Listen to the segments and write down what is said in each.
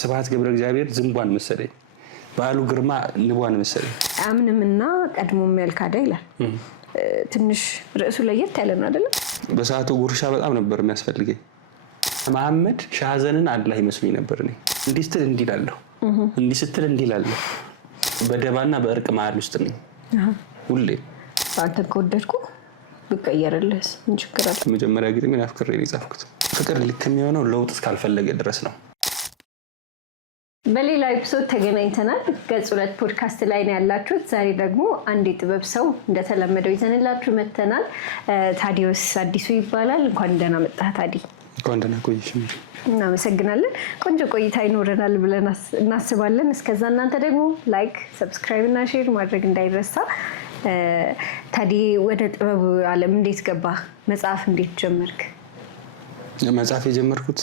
ስብሐት ገብረ እግዚአብሔር ዝምቧን መሰለኝ ባሉ ግርማ ንቧን መሰለኝ አምንምና ቀድሞም ያልካዳ ይላል ትንሽ ርዕሱ ለየት ያለ ነው አይደል በሰዓቱ ጉርሻ በጣም ነበር የሚያስፈልገኝ መሐመድ ሻዘንን አላህ ይመስልኝ ነበር እኔ እንዲህ ስትል እንዲላለሁ እንዲህ ስትል እንዲላለሁ በደባና በእርቅ መሃል ውስጥ ነኝ ሁሌ አንተ ከወደድኩ ብቀየርልህ እንችክራል መጀመሪያ ግጥሜን አፍቅሬ ጻፍኩት ፍቅር ልክ የሚሆነው ለውጥ እስካልፈለገ ድረስ ነው በሌላ ኤፒሶድ ተገናኝተናል ገጽ 2 ፖድካስት ላይ ነው ያላችሁት ዛሬ ደግሞ አንድ ጥበብ ሰው እንደተለመደው ይዘንላችሁ መተናል ታዲዮስ አዲሱ ይባላል እንኳን ደህና መጣህ ታዲ እንኳን ደህና ቆይሽ እናመሰግናለን ቆንጆ ቆይታ ይኖረናል ብለን እናስባለን እስከዛ እናንተ ደግሞ ላይክ ሰብስክራይብ እና ሼር ማድረግ እንዳይረሳ ታዲ ወደ ጥበብ ዓለም እንዴት ገባ መጽሐፍ እንዴት ጀመርክ መጽሐፍ የጀመርኩት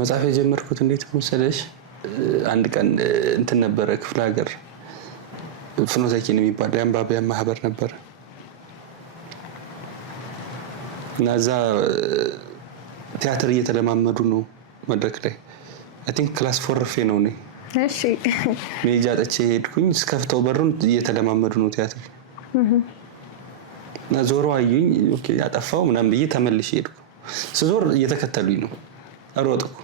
መጽሐፍ የጀመርኩት እንዴት መሰለሽ አንድ ቀን እንትን ነበር ክፍለ ሀገር ፍኖተ ኪን የሚባል የአንባቢያን ማህበር ነበር እና እዛ ቲያትር እየተለማመዱ ነው መድረክ ላይ I think ክላስ 4 ፌ ነው ነኝ እሺ ሜጃ አጥቼ ሄድኩኝ እስከፍተው በሩን እየተለማመዱ ነው ቲያትር እና ዞሮ አዩኝ ኦኬ ያጠፋው ምናምን ብዬ ተመልሼ ሄድኩ ስዞር እየተከተሉኝ ነው አሮጥኩ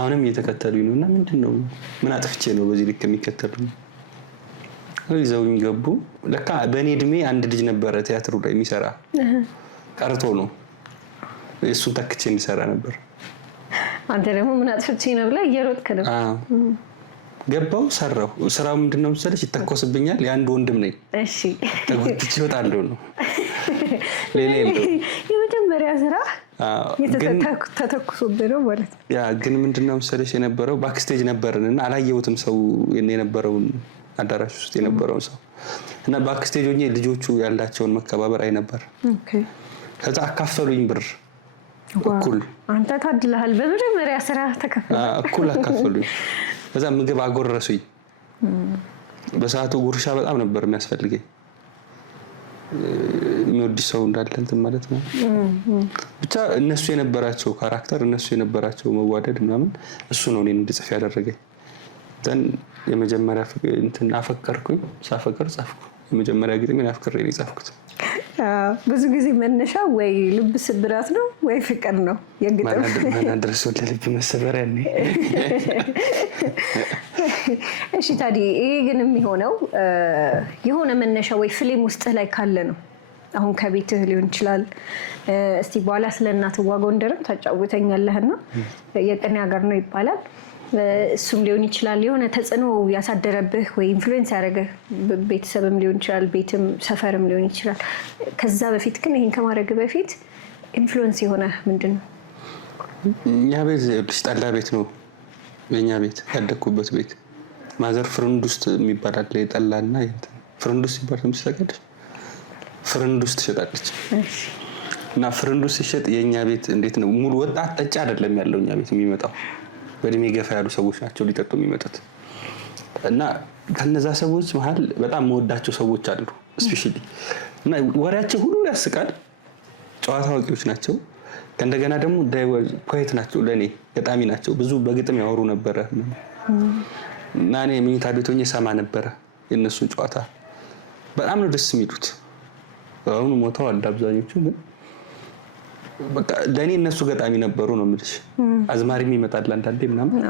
አሁንም እየተከተሉኝ ነውና ምንድነው ምን አጥፍቼ ነው በዚህ ልክ የሚከተሉኝ ይዘውኝ ገቡ ለካ በኔ እድሜ አንድ ልጅ ነበር ቲያትሩ ላይ የሚሰራ ቀርቶ ነው እሱን ተክቼ የሚሰራ ነበር አንተ ደግሞ ምን አጥፍቼ ነው ብላ እየሮጥክ ነው ገባው ሰራው ስራው ምንድነው መሰለሽ ይተኮስብኛል ያንድ ወንድም ነኝ እሺ ተጎትቼ ወጣለሁ ነው ሌሌሎ የመጀመሪያ ስራ ተተኩሶብህ ነው ማለት ያ ግን ምንድነው መሰለሽ የነበረው ባክስቴጅ ነበርንና አላየሁትም ሰው የነበረው አዳራሽ ውስጥ የነበረው ሰው እና ባክስቴጅ ሆኜ ልጆቹ ያላቸውን መከባበር አይ ነበር ኦኬ ከዛ አካፈሉኝ ብር እኩል አንተ ታድለሃል በመጀመሪያ ስራ ተከፈለ እኩል አካፈሉኝ ከዛ ምግብ አጎረሱኝ በሰዓቱ ጉርሻ በጣም ነበር የሚያስፈልገኝ የሚወድ ሰው እንዳለ እንትን ማለት ነው ብቻ እነሱ የነበራቸው ካራክተር እነሱ የነበራቸው መዋደድ ምናምን እሱ ነው እኔን እንድጽፍ ያደረገኝ ዘን የመጀመሪያ እንትን አፈቀርኩኝ ሳፈቀር ጻፍኩ የመጀመሪያ ግጥሜን አፍቅሬ ነው ጻፍኩት ብዙ ጊዜ መነሻ ወይ ልብ ስብራት ነው ወይ ፍቅር ነው የግጥም ማን ድረስ ወደ ልብ መሰበሪያ ነው እሺ ታዲ ይሄ ግን የሚሆነው የሆነ መነሻ ወይ ፍሌም ውስጥ ላይ ካለ ነው አሁን ከቤትህ ሊሆን ይችላል እስቲ በኋላ ስለእናትዋ ጎንደርም ታጫውተኛለህና የቅኔ ሀገር ነው ይባላል እሱም ሊሆን ይችላል የሆነ ተጽዕኖ ያሳደረብህ ወይ ኢንፍሉዌንስ ያደረገ ቤተሰብም ሊሆን ይችላል ቤትም ሰፈርም ሊሆን ይችላል ከዛ በፊት ግን ይሄን ከማድረግ በፊት ኢንፍሉዌንስ የሆነ ምንድነው ያ ቤት ጠላ ቤት ነው የኛ ቤት ያደኩበት ቤት ማዘር ፍርንዱስ የሚባል አለ ጠላና ፍርንዱስ ይባላል መስለቀድ ፍርንዱስ ትሸጣለች እና ፍርንዱስ ሲሸጥ የኛ ቤት እንዴት ነው ሙሉ ወጣት ጠጭ አይደለም ያለው እኛ ቤት የሚመጣው በእድሜ ገፋ ያሉ ሰዎች ናቸው ሊጠጡ የሚመጡት እና ከነዛ ሰዎች መሃል በጣም መወዳቸው ሰዎች አሉ ስፔሻሊ እና ወሬያቸው ሁሉ ያስቃል ጨዋታ አዋቂዎች ናቸው እንደገና ደግሞ ፖኤት ናቸው ለኔ ገጣሚ ናቸው ብዙ በግጥም ያወሩ ነበር እና እኔ መኝታ ቤት ሆኜ ሰማ ነበር የነሱን ጨዋታ በጣም ነው ደስ የሚሉት አሁን ሞተዋል አብዛኞቹ ግን በቃ ለኔ እነሱ ገጣሚ ነበሩ ነው የምልሽ አዝማሪም ይመጣል አንዳንዴ ምናምን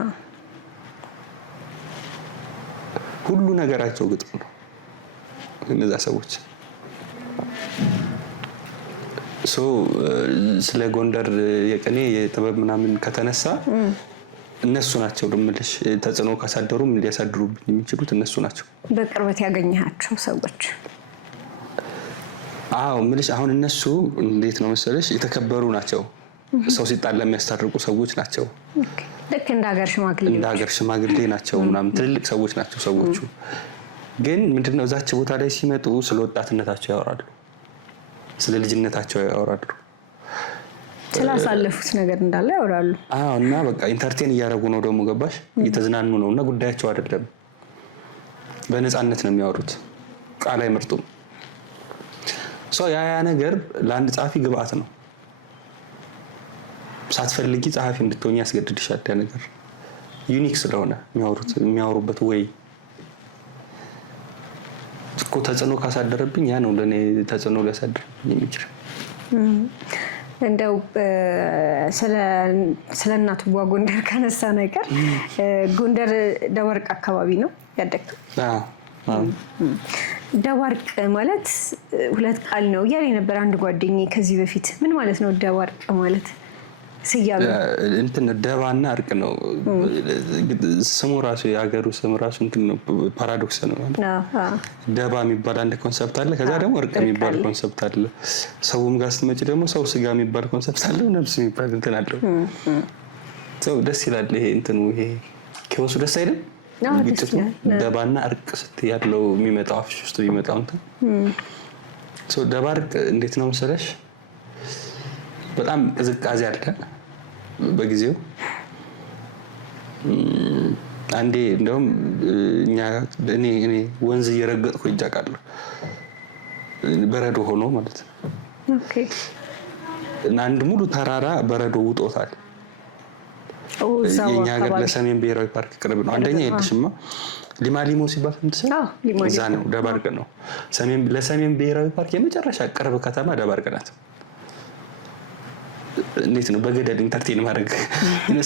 ሁሉ ነገራቸው ግጥም ነው እነዛ ሰዎች ስለ ጎንደር የቅኔ የጥበብ ምናምን ከተነሳ እነሱ ናቸው ለምልሽ ተጽዕኖ ካሳደሩም ሊያሳድሩብኝ የሚችሉት እነሱ ናቸው በቅርበት ያገኘሃቸው ሰዎች ምልሽ አሁን እነሱ እንዴት ነው መሰለሽ የተከበሩ ናቸው ሰው ሲጣላ የሚያስታርቁ ሰዎች ናቸው ልክ እንደ ሀገር ሽማግሌ ናቸው ምናምን ትልልቅ ሰዎች ናቸው ሰዎቹ ግን ምንድነው እዛች ቦታ ላይ ሲመጡ ስለ ወጣትነታቸው ያወራሉ ስለ ልጅነታቸው ያወራሉ ስላሳለፉት ነገር እንዳለ ያወራሉ እና በቃ ኢንተርቴን እያደረጉ ነው ደግሞ ገባሽ እየተዝናኑ ነውና ጉዳያቸው አይደለም በነፃነት ነው የሚያወሩት ቃል አይመርጡም ያ ነገር ለአንድ ጸሐፊ ግብአት ነው። ሳትፈልጊ ጸሐፊ እንድትሆኚ ያስገድድሻል። ያ ነገር ዩኒክ ስለሆነ የሚያወሩበት ወይ እኮ ተጽዕኖ ካሳደረብኝ ያ ነው ለእኔ ተጽዕኖ ሊያሳድርብኝ የሚችል። እንደው ስለ እናትዋ ጎንደር ካነሳ ነገር ጎንደር ደባርቅ አካባቢ ነው ያደግከው? ደባርቅ ማለት 2 ቃል ነው እያለ ነበር አንድ ጓደኛዬ ከዚህ በፊት። ምን ማለት ነው ደባርቅ ማለት? ስያሜ እንትን ደባና እርቅ ነው ስሙ ራሱ፣ የሀገሩ ስም ራሱ እንትን ነው፣ ፓራዶክስ ነው። ደባ የሚባል አንድ ኮንሰፕት አለ፣ ከዛ ደግሞ እርቅ የሚባል ኮንሰፕት አለ። ሰውም ጋር ስትመጪ ደግሞ ሰው ስጋ የሚባል ኮንሰፕት አለ፣ ነፍስ የሚባል እንትን አለው። ሰው ደስ ይላል። ይሄ እንትኑ ይሄ ኪዮሱ ደስ አይደል? ግጭቱ ደባና እርቅ ስትይ ያለው የሚመጣው አፍሽ ውስጥ የሚመጣው እንትን ደባርቅ እንዴት ነው መሰለሽ? በጣም ቅዝቃዜ አለ በጊዜው። አንዴ እንደውም እኔ ወንዝ እየረገጥኩ እጃቃለሁ፣ በረዶ ሆኖ ማለት ነው። ኦኬ። እና አንድ ሙሉ ተራራ በረዶ ውጦታል። የኛ ሀገር ለሰሜን ብሔራዊ ፓርክ ቅርብ ነው። አንደኛ የለሽማ ሊማሊሞ ሲባል እዛ ነው፣ ደባርቅ ነው። ለሰሜን ብሔራዊ ፓርክ የመጨረሻ ቅርብ ከተማ ደባርቅ ናት። እንዴት ነው በገደል ኢንተርቴን ማድረግ?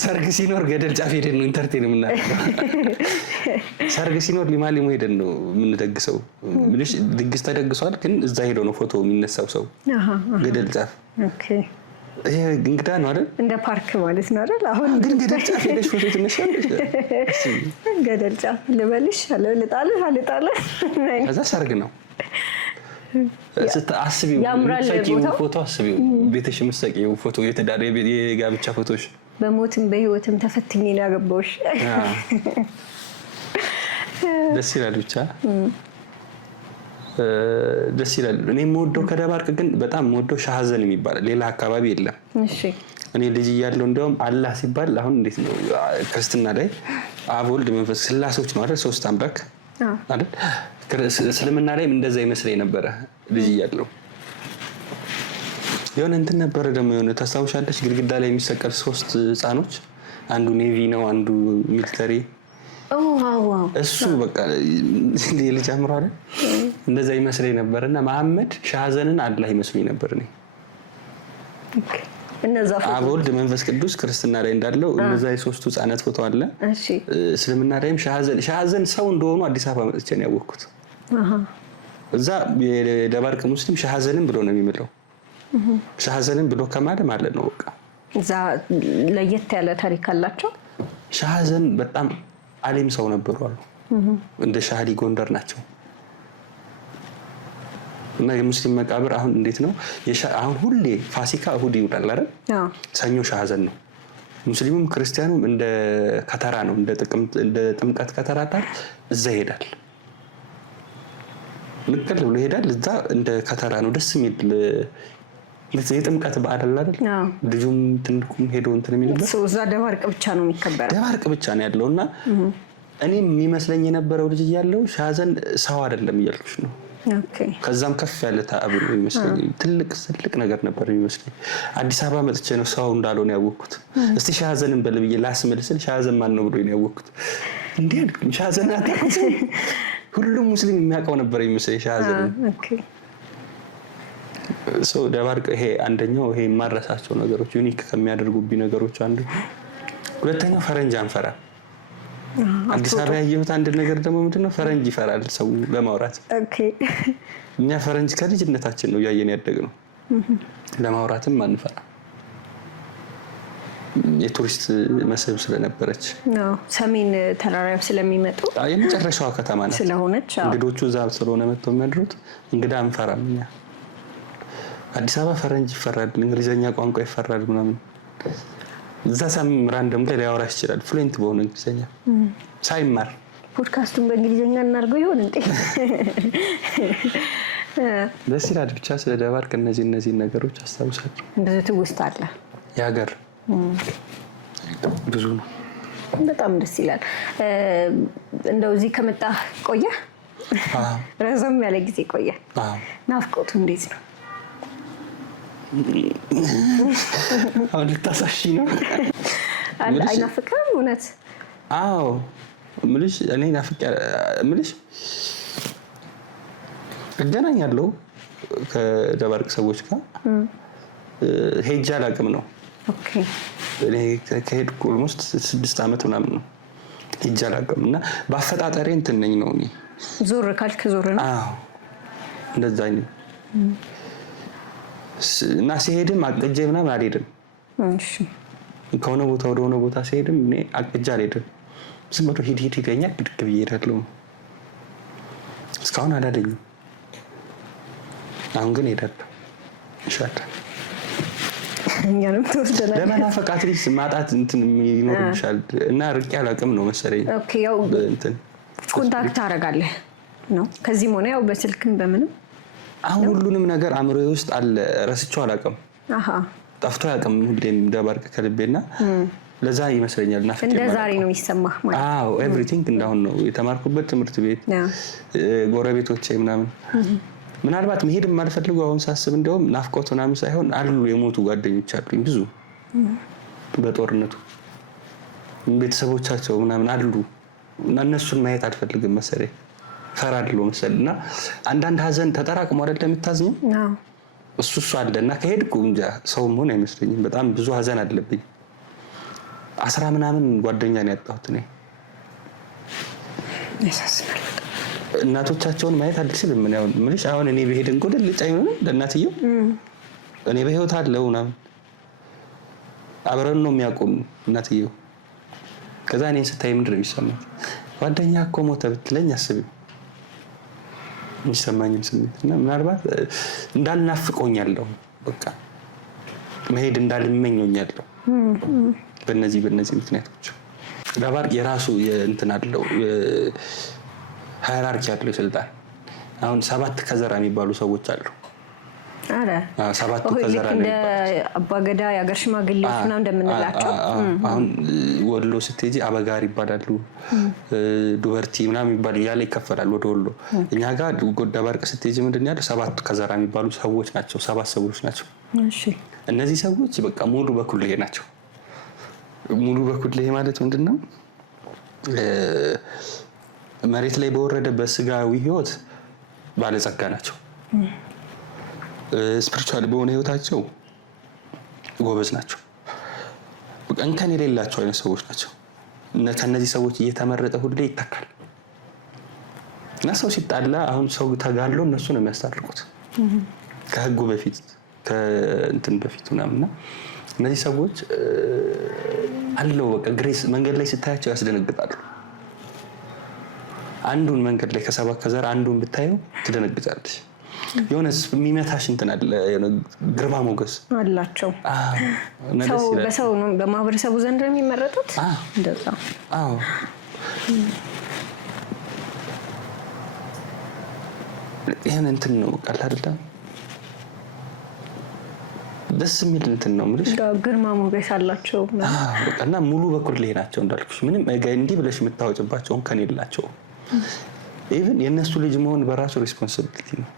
ሰርግ ሲኖር ገደል ጫፍ ሄደን ነው ኢንተርቴን የምናደርገው። ሰርግ ሲኖር ሊማሊሞ ሄደን ነው የምንደግሰው። ድግስ ተደግሷል፣ ግን እዛ ሄዶ ነው ፎቶ የሚነሳው ሰው ገደል ጫፍ። ይሄ እንግዳ ነው አይደል? እንደ ፓርክ ማለት ነው አይደል? አሁን ግን ገደል ጫፍ ሄደሽ ፎቶ ትነሻለሽ። ገደል ጫፍ ልበልሽ አልጣልህ ከዛ ሰርግ ነው። አስቢው ፎቶ አስቢው፣ ቤትሽ የምትሰቂው ፎቶ፣ የትዳር የጋብቻ ፎቶሽ። በሞትም በህይወትም ተፈትኜ ነው ያገባሁሽ። ደስ ይላል፣ ብቻ ደስ ይላል። እኔ የምወደው ከደባርቅ ግን በጣም የምወደው ሻሀዘን የሚባል ሌላ አካባቢ የለም። እኔ ልጅ እያለሁ እንዲያውም አላህ ሲባል አሁን እንዴት ነው ክርስትና ላይ አብ ወልድ መንፈስ ስላሴዎች ነው አይደል? 3 አምላክ አይደል? እስልምና ላይም እንደዛ ይመስለኝ ነበረ ልጅ እያለሁ። የሆነ እንትን ነበረ ደግሞ የሆነ ታስታውሻለች? ግድግዳ ላይ የሚሰቀል 3 ህፃኖች፣ አንዱ ኔቪ ነው፣ አንዱ ሚሊተሪ። እሱ በቃ የልጅ አምሮ አይደል? እንደዛ ይመስለኝ ነበር። እና መሐመድ ሻሀዘንን አላህ ይመስለኝ ነበር እኔ። አብ ወልድ መንፈስ ቅዱስ ክርስትና ላይ እንዳለው እነዛ የ3ቱ ህፃናት ፎቶ አለ። እስልምና ላይም ሻሀዘን ሰው እንደሆኑ አዲስ አበባ መጥቼ ነው ያወቅኩት። እዛ የደባርቅ ሙስሊም ሻሀዘንን ብሎ ነው የሚምለው። ሻሀዘንን ብሎ ከማለ ማለት ነው በቃ። እዛ ለየት ያለ ታሪክ አላቸው። ሻሀዘን በጣም አሊም ሰው ነበሩ አሉ። እንደ ሻህሊ ጎንደር ናቸው። እና የሙስሊም መቃብር አሁን እንዴት ነው? አሁን ሁሌ ፋሲካ እሁድ ይውላል አይደል? ሰኞ ሻሀዘን ነው። ሙስሊሙም ክርስቲያኑም እንደ ከተራ ነው፣ እንደ ጥምቀት ከተራ ታል እዛ ይሄዳል። ንቀል ብሎ ይሄዳል። እዛ እንደ ከተራ ነው፣ ደስ የሚል የጥምቀት በዓል አለ አይደል? ልጁም ትንኩም ሄዶ እንትን የሚልበት እዛ ደባርቅ ብቻ ነው የሚከበረው። ደባርቅ ብቻ ነው ያለውና እኔም የሚመስለኝ የነበረው ልጅ እያለሁ ሻሀዘን ሰው አይደለም እያልኩሽ ነው። ከዛም ከፍ ያለ ተአብሮ ይመስለኝ ትልቅ ነገር ነበር የሚመስለኝ። አዲስ አበባ መጥቼ ነው ሰው እንዳልሆነ ያወቅኩት። እስቲ ሻሀዘንን በል ብዬ ላስመልስል ሻሀዘን ማን ነው ብሎ ነው ያወቅኩት። እንዴ ሻሀዘን አታውቁት? ሁሉም ሙስሊም የሚያውቀው ነበር የሚመስለኝ ሻሀዘንን። ደባርቅ ይሄ አንደኛው ይሄ የማረሳቸው ነገሮች ዩኒክ ከሚያደርጉብኝ ነገሮች አንዱ። ሁለተኛው ፈረንጅ አንፈራ። አዲስ አበባ ያየሁት አንድ ነገር ደግሞ ምንድነው? ፈረንጅ ይፈራል ሰው ለማውራት። እኛ ፈረንጅ ከልጅነታችን ነው እያየን ያደግነው። ለማውራትም አንፈራ። የቱሪስት መስህብ ስለነበረች ሰሜን ተራራው ስለሚመጡ የመጨረሻዋ ከተማ ናት ስለሆነች እንግዶቹ እዛ ስለሆነ መጥተው የሚያድሩት እንግዳ አንፈራም እኛ። አዲስ አበባ ፈረንጅ ይፈራል፣ እንግሊዘኛ ቋንቋ ይፈራል ምናምን። እዛ ሳም ራንደም ላይ ሊያወራሽ ይችላል ፍሉዌንት በሆነ እንግሊዘኛ ሳይማር። ፖድካስቱን በእንግሊዘኛ እናድርገው ይሆን እንዴ? ደስ ይላል ብቻ። ስለ ደባርቅ እነዚህ ነገሮች አስታውሳለሁ። እንደዚህ ትውስታ አለ የሀገር ብዙ ነው። በጣም ደስ ይላል። እንደው እዚህ ከመጣ ቆየ? ረዘም ያለ ጊዜ ቆየ? ናፍቆቱ እንዴት ነው? አሁን ልታሳሺ ነው? አይናፍቅም እውነት? አዎ ምልሽ እኔ ናፍቅ ምልሽ እገናኛለሁ ከደባርቅ ሰዎች ጋር ሄጄ አላውቅም ነው። ኦኬ እኔ ከሄድኩ ኦልሞስት 6 ዓመት ምናምን ነው ሄጄ አላውቅም። እና በአፈጣጠሬ እንትን ነኝ ነው እኔ ዞር ካልክ ዞር ነው። አዎ እንደዛ ነኝ። እና ሲሄድም አቅጄ ምናምን አልሄድም። እሺ ከሆነ ቦታ ወደ ሆነ ቦታ ሲሄድም እኔ አቅጄ አልሄድም። ዝም ብሎ ሂድ ይለኛል፣ ብድግ ብዬ እሄዳለሁ። እስካሁን አላለኝም። አሁን ግን እሄዳለሁ ኢንሻአላህ። እኛንም ተወስደናል። ለመናፈቅ አትሊስት ማጣት እንትን ይኖርብሻል እና ርቄ አላውቅም ነው መሰለኝ። ኦኬ ያው እንትን ኮንታክት አደርጋለህ ነው ከዚህም ሆነ ያው በስልክም በምንም አሁን ሁሉንም ነገር አእምሮዬ ውስጥ አለ። ረስቼው አላውቅም። ጠፍቶ አያውቅም። ሁሌም ደባርቅ ከልቤና ለዛ ይመስለኛል ናፍቄ እንደ ዛሬ ነው የሚሰማህ ማለት። አዎ ኤቭሪቲንግ እንዳሁን ነው። የተማርኩበት ትምህርት ቤት፣ ጎረቤቶቼ ምናምን ምናልባት መሄድ የማልፈልገው አሁን ሳስብ እንደውም ናፍቆት ምናምን ሳይሆን አሉ የሞቱ ጓደኞች አሉኝ ብዙ በጦርነቱ ቤተሰቦቻቸው ምናምን አሉ እና እነሱን ማየት አልፈልግም መሰለኝ። ፈራለሁ መሰለኝ እና አንዳንድ ሀዘን ተጠራቅሞ አይደለም የምታዝኘው እሱ አለና ከሄድኩ እንጃ ሰው መሆን አይመስለኝም። በጣም ብዙ ሀዘን አለብኝ። 10 ምናምን ጓደኛ ነው ያጣሁት እኔ። ያሳዝናል። እናቶቻቸውን ማየት አልችልም። ምን ያው ምንሽ አሁን እኔ በሄድ እንኳን ልጫይ ነው ለእናትየው እኔ በህይወት አለው ምናምን አብረን ነው የሚያውቁን እናትየው። ከዛ እኔን ስታይ ምንድን ነው የሚሰማኝ? ጓደኛ እኮ ሞተ ብትለኝ አስቢው የሚሰማኝም ስሜት እና ምናልባት እንዳልናፍቆኛለሁ በቃ መሄድ እንዳልመኘኛለሁ በእነዚህ ምክንያቶች። ደባርቅ የራሱ እንትን አለው ሃይራርኪ አለው የስልጣን። አሁን 7 ከዘራ የሚባሉ ሰዎች አሉ። አረ 7 ከዘራ ነው እንደ አባገዳ የአገር ሽማግሌዎች ምናምን እንደምንላቸው አሁን ወሎ ስትሄጂ አበጋር ይባላሉ፣ ዱበርቲ ምናምን ይባል ያለ ይከፈላል ወደ ወሎ። እኛ ጋር ደባርቅ ስትሄጂ ምንድን ያለው 7 ከዘራ የሚባሉ ሰዎች ናቸው። 7 ሰዎች ናቸው። እሺ እነዚህ ሰዎች በቃ ሙሉ በኩልሄ ናቸው። ሙሉ በኩልሄ ማለት ምንድነው? መሬት ላይ በወረደ በስጋዊ ህይወት ባለጸጋ ናቸው። ስፒሪቹዋል በሆነ ህይወታቸው ጎበዝ ናቸው። እንከን የሌላቸው አይነት ሰዎች ናቸው። ከነዚህ ሰዎች እየተመረጠ ሁሌ ይተካል እና ሰው ሲጣላ አሁን ሰው ተጋሎ እነሱ ነው የሚያስታርቁት ከህጉ በፊት ከእንትን በፊት ምናምንና እነዚህ ሰዎች አለው በቃ ግሬስ መንገድ ላይ ስታያቸው ያስደነግጣሉ። አንዱን መንገድ ላይ ከ7 ከዘራ አንዱን ብታየው ትደነግጣለች። የሆነ የሚመታሽ እንትን አለ፣ የሆነ ግርማ ሞገስ አላቸው። ሰው በሰው በማህበረሰቡ ዘንድ ነው የሚመረጡት እንደዛ። አዎ ይሄን እንትን ነው ቃል አይደለም ደስ የሚል እንትን ነው ማለት ነው። ግርማ ሞገስ አላቸው እና ሙሉ በኩል ላይ ናቸው እንዳልኩሽ። ምንም እንዲህ ብለሽ የምታወጭባቸው እንከን የላቸው። ኢቭን የነሱ ልጅ መሆን በራሱ ሪስፖንሲቢሊቲ ነው።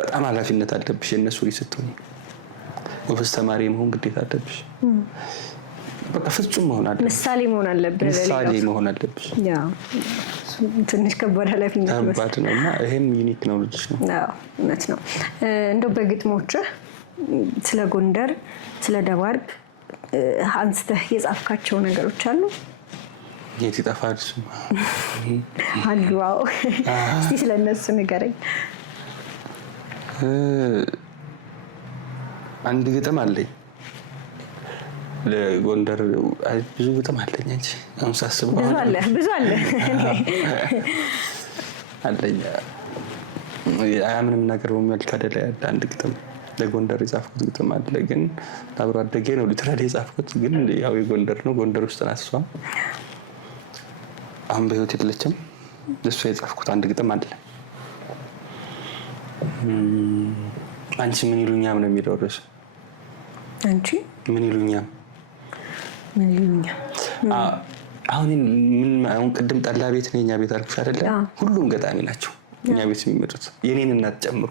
በጣም ኃላፊነት አለብሽ። የነሱ ልጅ ስትሆኚ ጎበዝ ተማሪ መሆን ግዴታ አለብሽ። በቃ ፍጹም መሆን አለብሽ። ምሳሌ መሆን አለብሽ። ያ ትንሽ ከባድ ኃላፊነት ነው እና ይሄም ዩኒክ ነው ልጅሽ ነው። አዎ እውነት ነው። እንደው በግጥሞችህ ስለ ጎንደር ስለ ደባርቅ አንስተህ የጻፍካቸው ነገሮች አሉ? የት ይጠፋል እሱ አሉ? አዎ እስቲ ስለነሱ ንገረኝ። አንድ ግጥም አለኝ ለጎንደር። ብዙ ግጥም አለኝ እንጂ አሁን ሳስበው ብዙ አለ አለኝ። ምንም ነገር በሚያልክ አይደለ ያለ አንድ ግጥም ለጎንደር የጻፍኩት ግጥም አለ። ግን አብሮ አደጌ ነው ሊትራሊ የጻፍኩት። ግን ያው የጎንደር ነው፣ ጎንደር ውስጥ ናት እሷ። አሁን በህይወት የለችም። እሷ የጻፍኩት አንድ ግጥም አለ። አንቺ ምን ይሉኛም ነው የሚለው ርዕሱ። አንቺ ምን ይሉኛም አሁን ቅድም ጠላ ቤት ነው የኛ ቤት አልኩሽ አይደለ? ሁሉም ገጣሚ ናቸው እኛ ቤት የሚመጡት የኔን እናት ጨምሮ።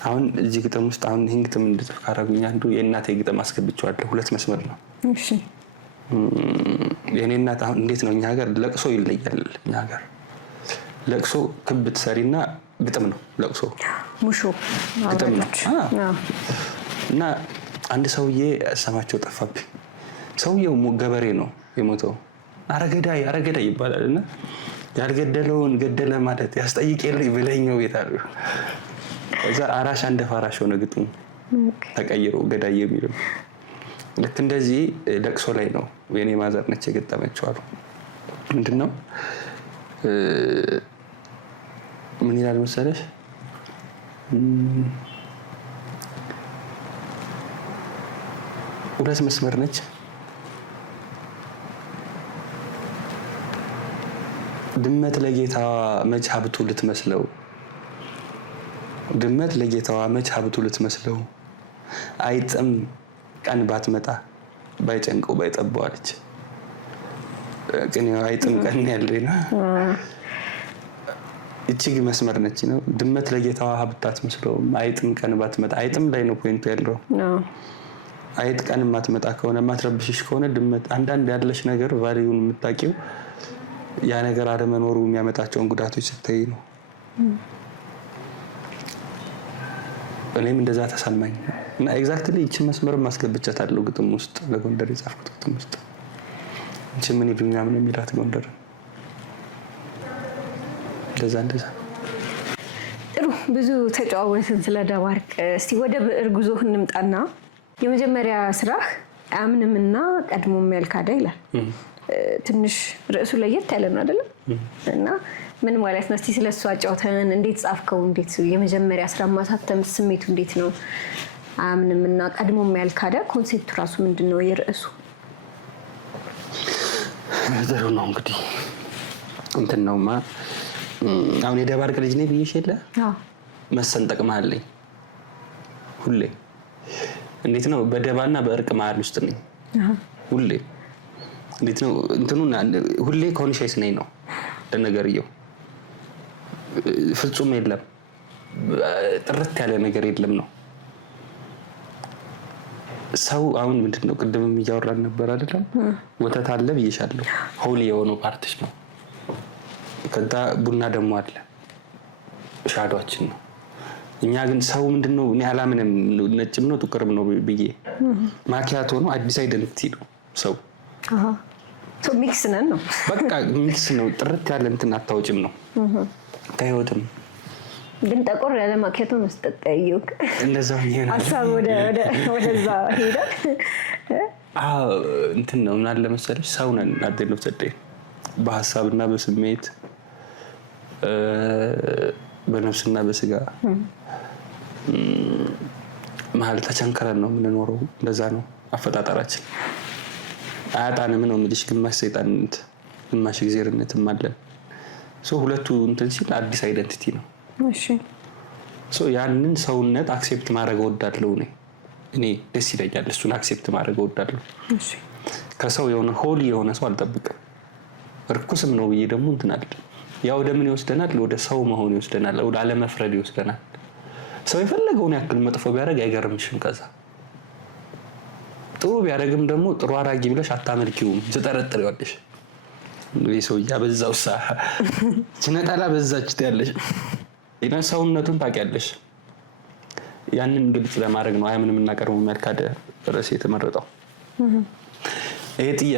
አሁን እዚህ ግጥም ውስጥ አሁን ይህን ግጥም እንድጽፍ ካረጉኝ አንዱ የእናቴ ግጥም አስገብቼዋለሁ። 2 መስመር ነው። እሺ የኔ እናት አሁን እንዴት ነው እኛ ሀገር ለቅሶ ይለያል። እኛ ሀገር ለቅሶ ክብ ትሰሪና ግጥም ነው። ለቅሶ ሙሾ ግጥም ነው። እና አንድ ሰውዬ ሰማቸው ጠፋብኝ። ሰውየው ገበሬ ነው የሞተው። አረገዳይ ይባላል። እና ያልገደለውን ገደለ ማለት ያስጠይቅ የለ ብለኛው ቤታሉ። እዛ አራሽ አንደ ፋራሽ ሆነ ግጥሙ ተቀይሮ ገዳይ የሚለው ልክ እንደዚህ ለቅሶ ላይ ነው። የኔ ማዘር ነች የገጠመችው አሉ። ምንድነው ምን ይላል መሰለሽ? ሁለት መስመር ነች። ድመት ለጌታዋ መች ሀብቱ ልትመስለው፣ ድመት ለጌታዋ መች ሀብቱ ልትመስለው፣ አይጥም ቀን ባትመጣ ባይጨንቀው ባይጠባው አለች። ግን አይጥም ቀን ያለና እቺግ መስመር ነች ነው። ድመት ለጌታዋ ሀብት አትመስለውም፣ አይጥም ቀን ባትመጣ። አይጥም ላይ ነው ፖይንቱ ያለው። አይጥ ቀን ማትመጣ ከሆነ ማትረብሽሽ ከሆነ ድመት አንዳንድ ያለሽ ነገር ቫልዩን የምታውቂው ያ ነገር አለመኖሩ የሚያመጣቸውን ጉዳቶች ስታይ ነው። እኔም እንደዛ ተሰማኝ እና ኤግዛክትሊ እቺ መስመር ማስገብቻታለሁ ግጥም ውስጥ ለጎንደር የጻፍኩት ግጥም ውስጥ እንጂ ምን ይሉኛ ምን የሚላት ጎንደር እንደዛ። ጥሩ ብዙ ተጨዋወትን ስለ ደባርቅ። እስቲ ወደ ብዕር ጉዞህ እንምጣና የመጀመሪያ ስራህ አያምንምና ቀድሞም ያልካዳ ይላል። ትንሽ ርዕሱ ለየት ያለ ነው አይደለም? እና ምን ማለት ነው? እስቲ ስለሱ አጫውተን። እንዴት ጻፍከው? እንዴት የመጀመሪያ ስራ ማሳተም ስሜቱ እንዴት ነው? አያምንምና ቀድሞም ያልካዳ ኮንሴፕቱ ራሱ ምንድነው? የርዕሱ ዘሩ ነው እንግዲህ እንትን ነውማ። አሁን የደባርቅ ልጅ ነኝ ብዬሽ የለ? መሰንጠቅ መሀልኝ ሁሌ እንዴት ነው በደባና በእርቅ መሀል ውስጥ ነኝ ሁሌ። እንዴት ነው እንትኑ ሁሌ ኮንሺየስ ነኝ ነው ለነገርየው። ፍጹም የለም ጥርት ያለ ነገር የለም ነው። ሰው አሁን ምንድነው ቅድምም እያወራን ነበር አይደለም? ወተት አለ ብዬሻለሁ። ሆሊ የሆነው ፓርቲሽ ነው። ከዛ ቡና ደግሞ አለ ሻዶአችን ነው። እኛ ግን ሰው ምንድነው እኔ አላምንም ነጭም ነው ጥቁርም ነው ብዬ ማኪያቶ ነው አዲስ አይደንቲቲ ነው ሰው። ሚክስ ነን ነው በቃ ሚክስ ነው። ጥርት ያለ እንትን አታውጭም ነው ከህይወትም ግን ጠቆር ያለ ማኪያቶ መስጠት ታየው እንደዛው ይሄን ሀሳብ ወደዛ ሄደ። እንትን ነው ምናለ መሰለሽ ሰው ነን አደለው ተደይ በሐሳብና በስሜት በነፍስና በስጋ መሀል ተቸንክረን ነው የምንኖረው። እንደዛ ነው አፈጣጠራችን። አያጣንም ነው የምልሽ። ግማሽ ሰይጣንነት ግማሽ እግዚአብሔርነትም አለን። ሁለቱ እንትን ሲል አዲስ አይደንቲቲ ነው። እሺ ያንን ሰውነት አክሴፕት ማድረግ እወዳለሁ። እኔ ደስ ይለኛል እሱን አክሴፕት ማድረግ እወዳለሁ። ከሰው የሆነ ሆሊ የሆነ ሰው አልጠብቅም። እርኩስም ነው ብዬ ደግሞ እንትን አለ። ያው ወደ ምን ይወስደናል? ወደ ሰው መሆን ይወስደናል። ወደ አለመፍረድ ይወስደናል። ሰው የፈለገውን ያክል መጥፎ ቢያደርግ አይገርምሽም። ከዛ ጥሩ ቢያደርግም ደግሞ ጥሩ አራጊ ብለሽ አታመልኪውም። ትጠረጥሪዋለሽ። እንግዲህ ሰው ያበዛው ችነጣላ በዛች ትያለሽ። እና ሰውነቱን ታውቂያለሽ። ያንን ግልጽ ለማድረግ ነው አያምንምና ቀድሞም ያልካዳ ርዕስ የተመረጠው።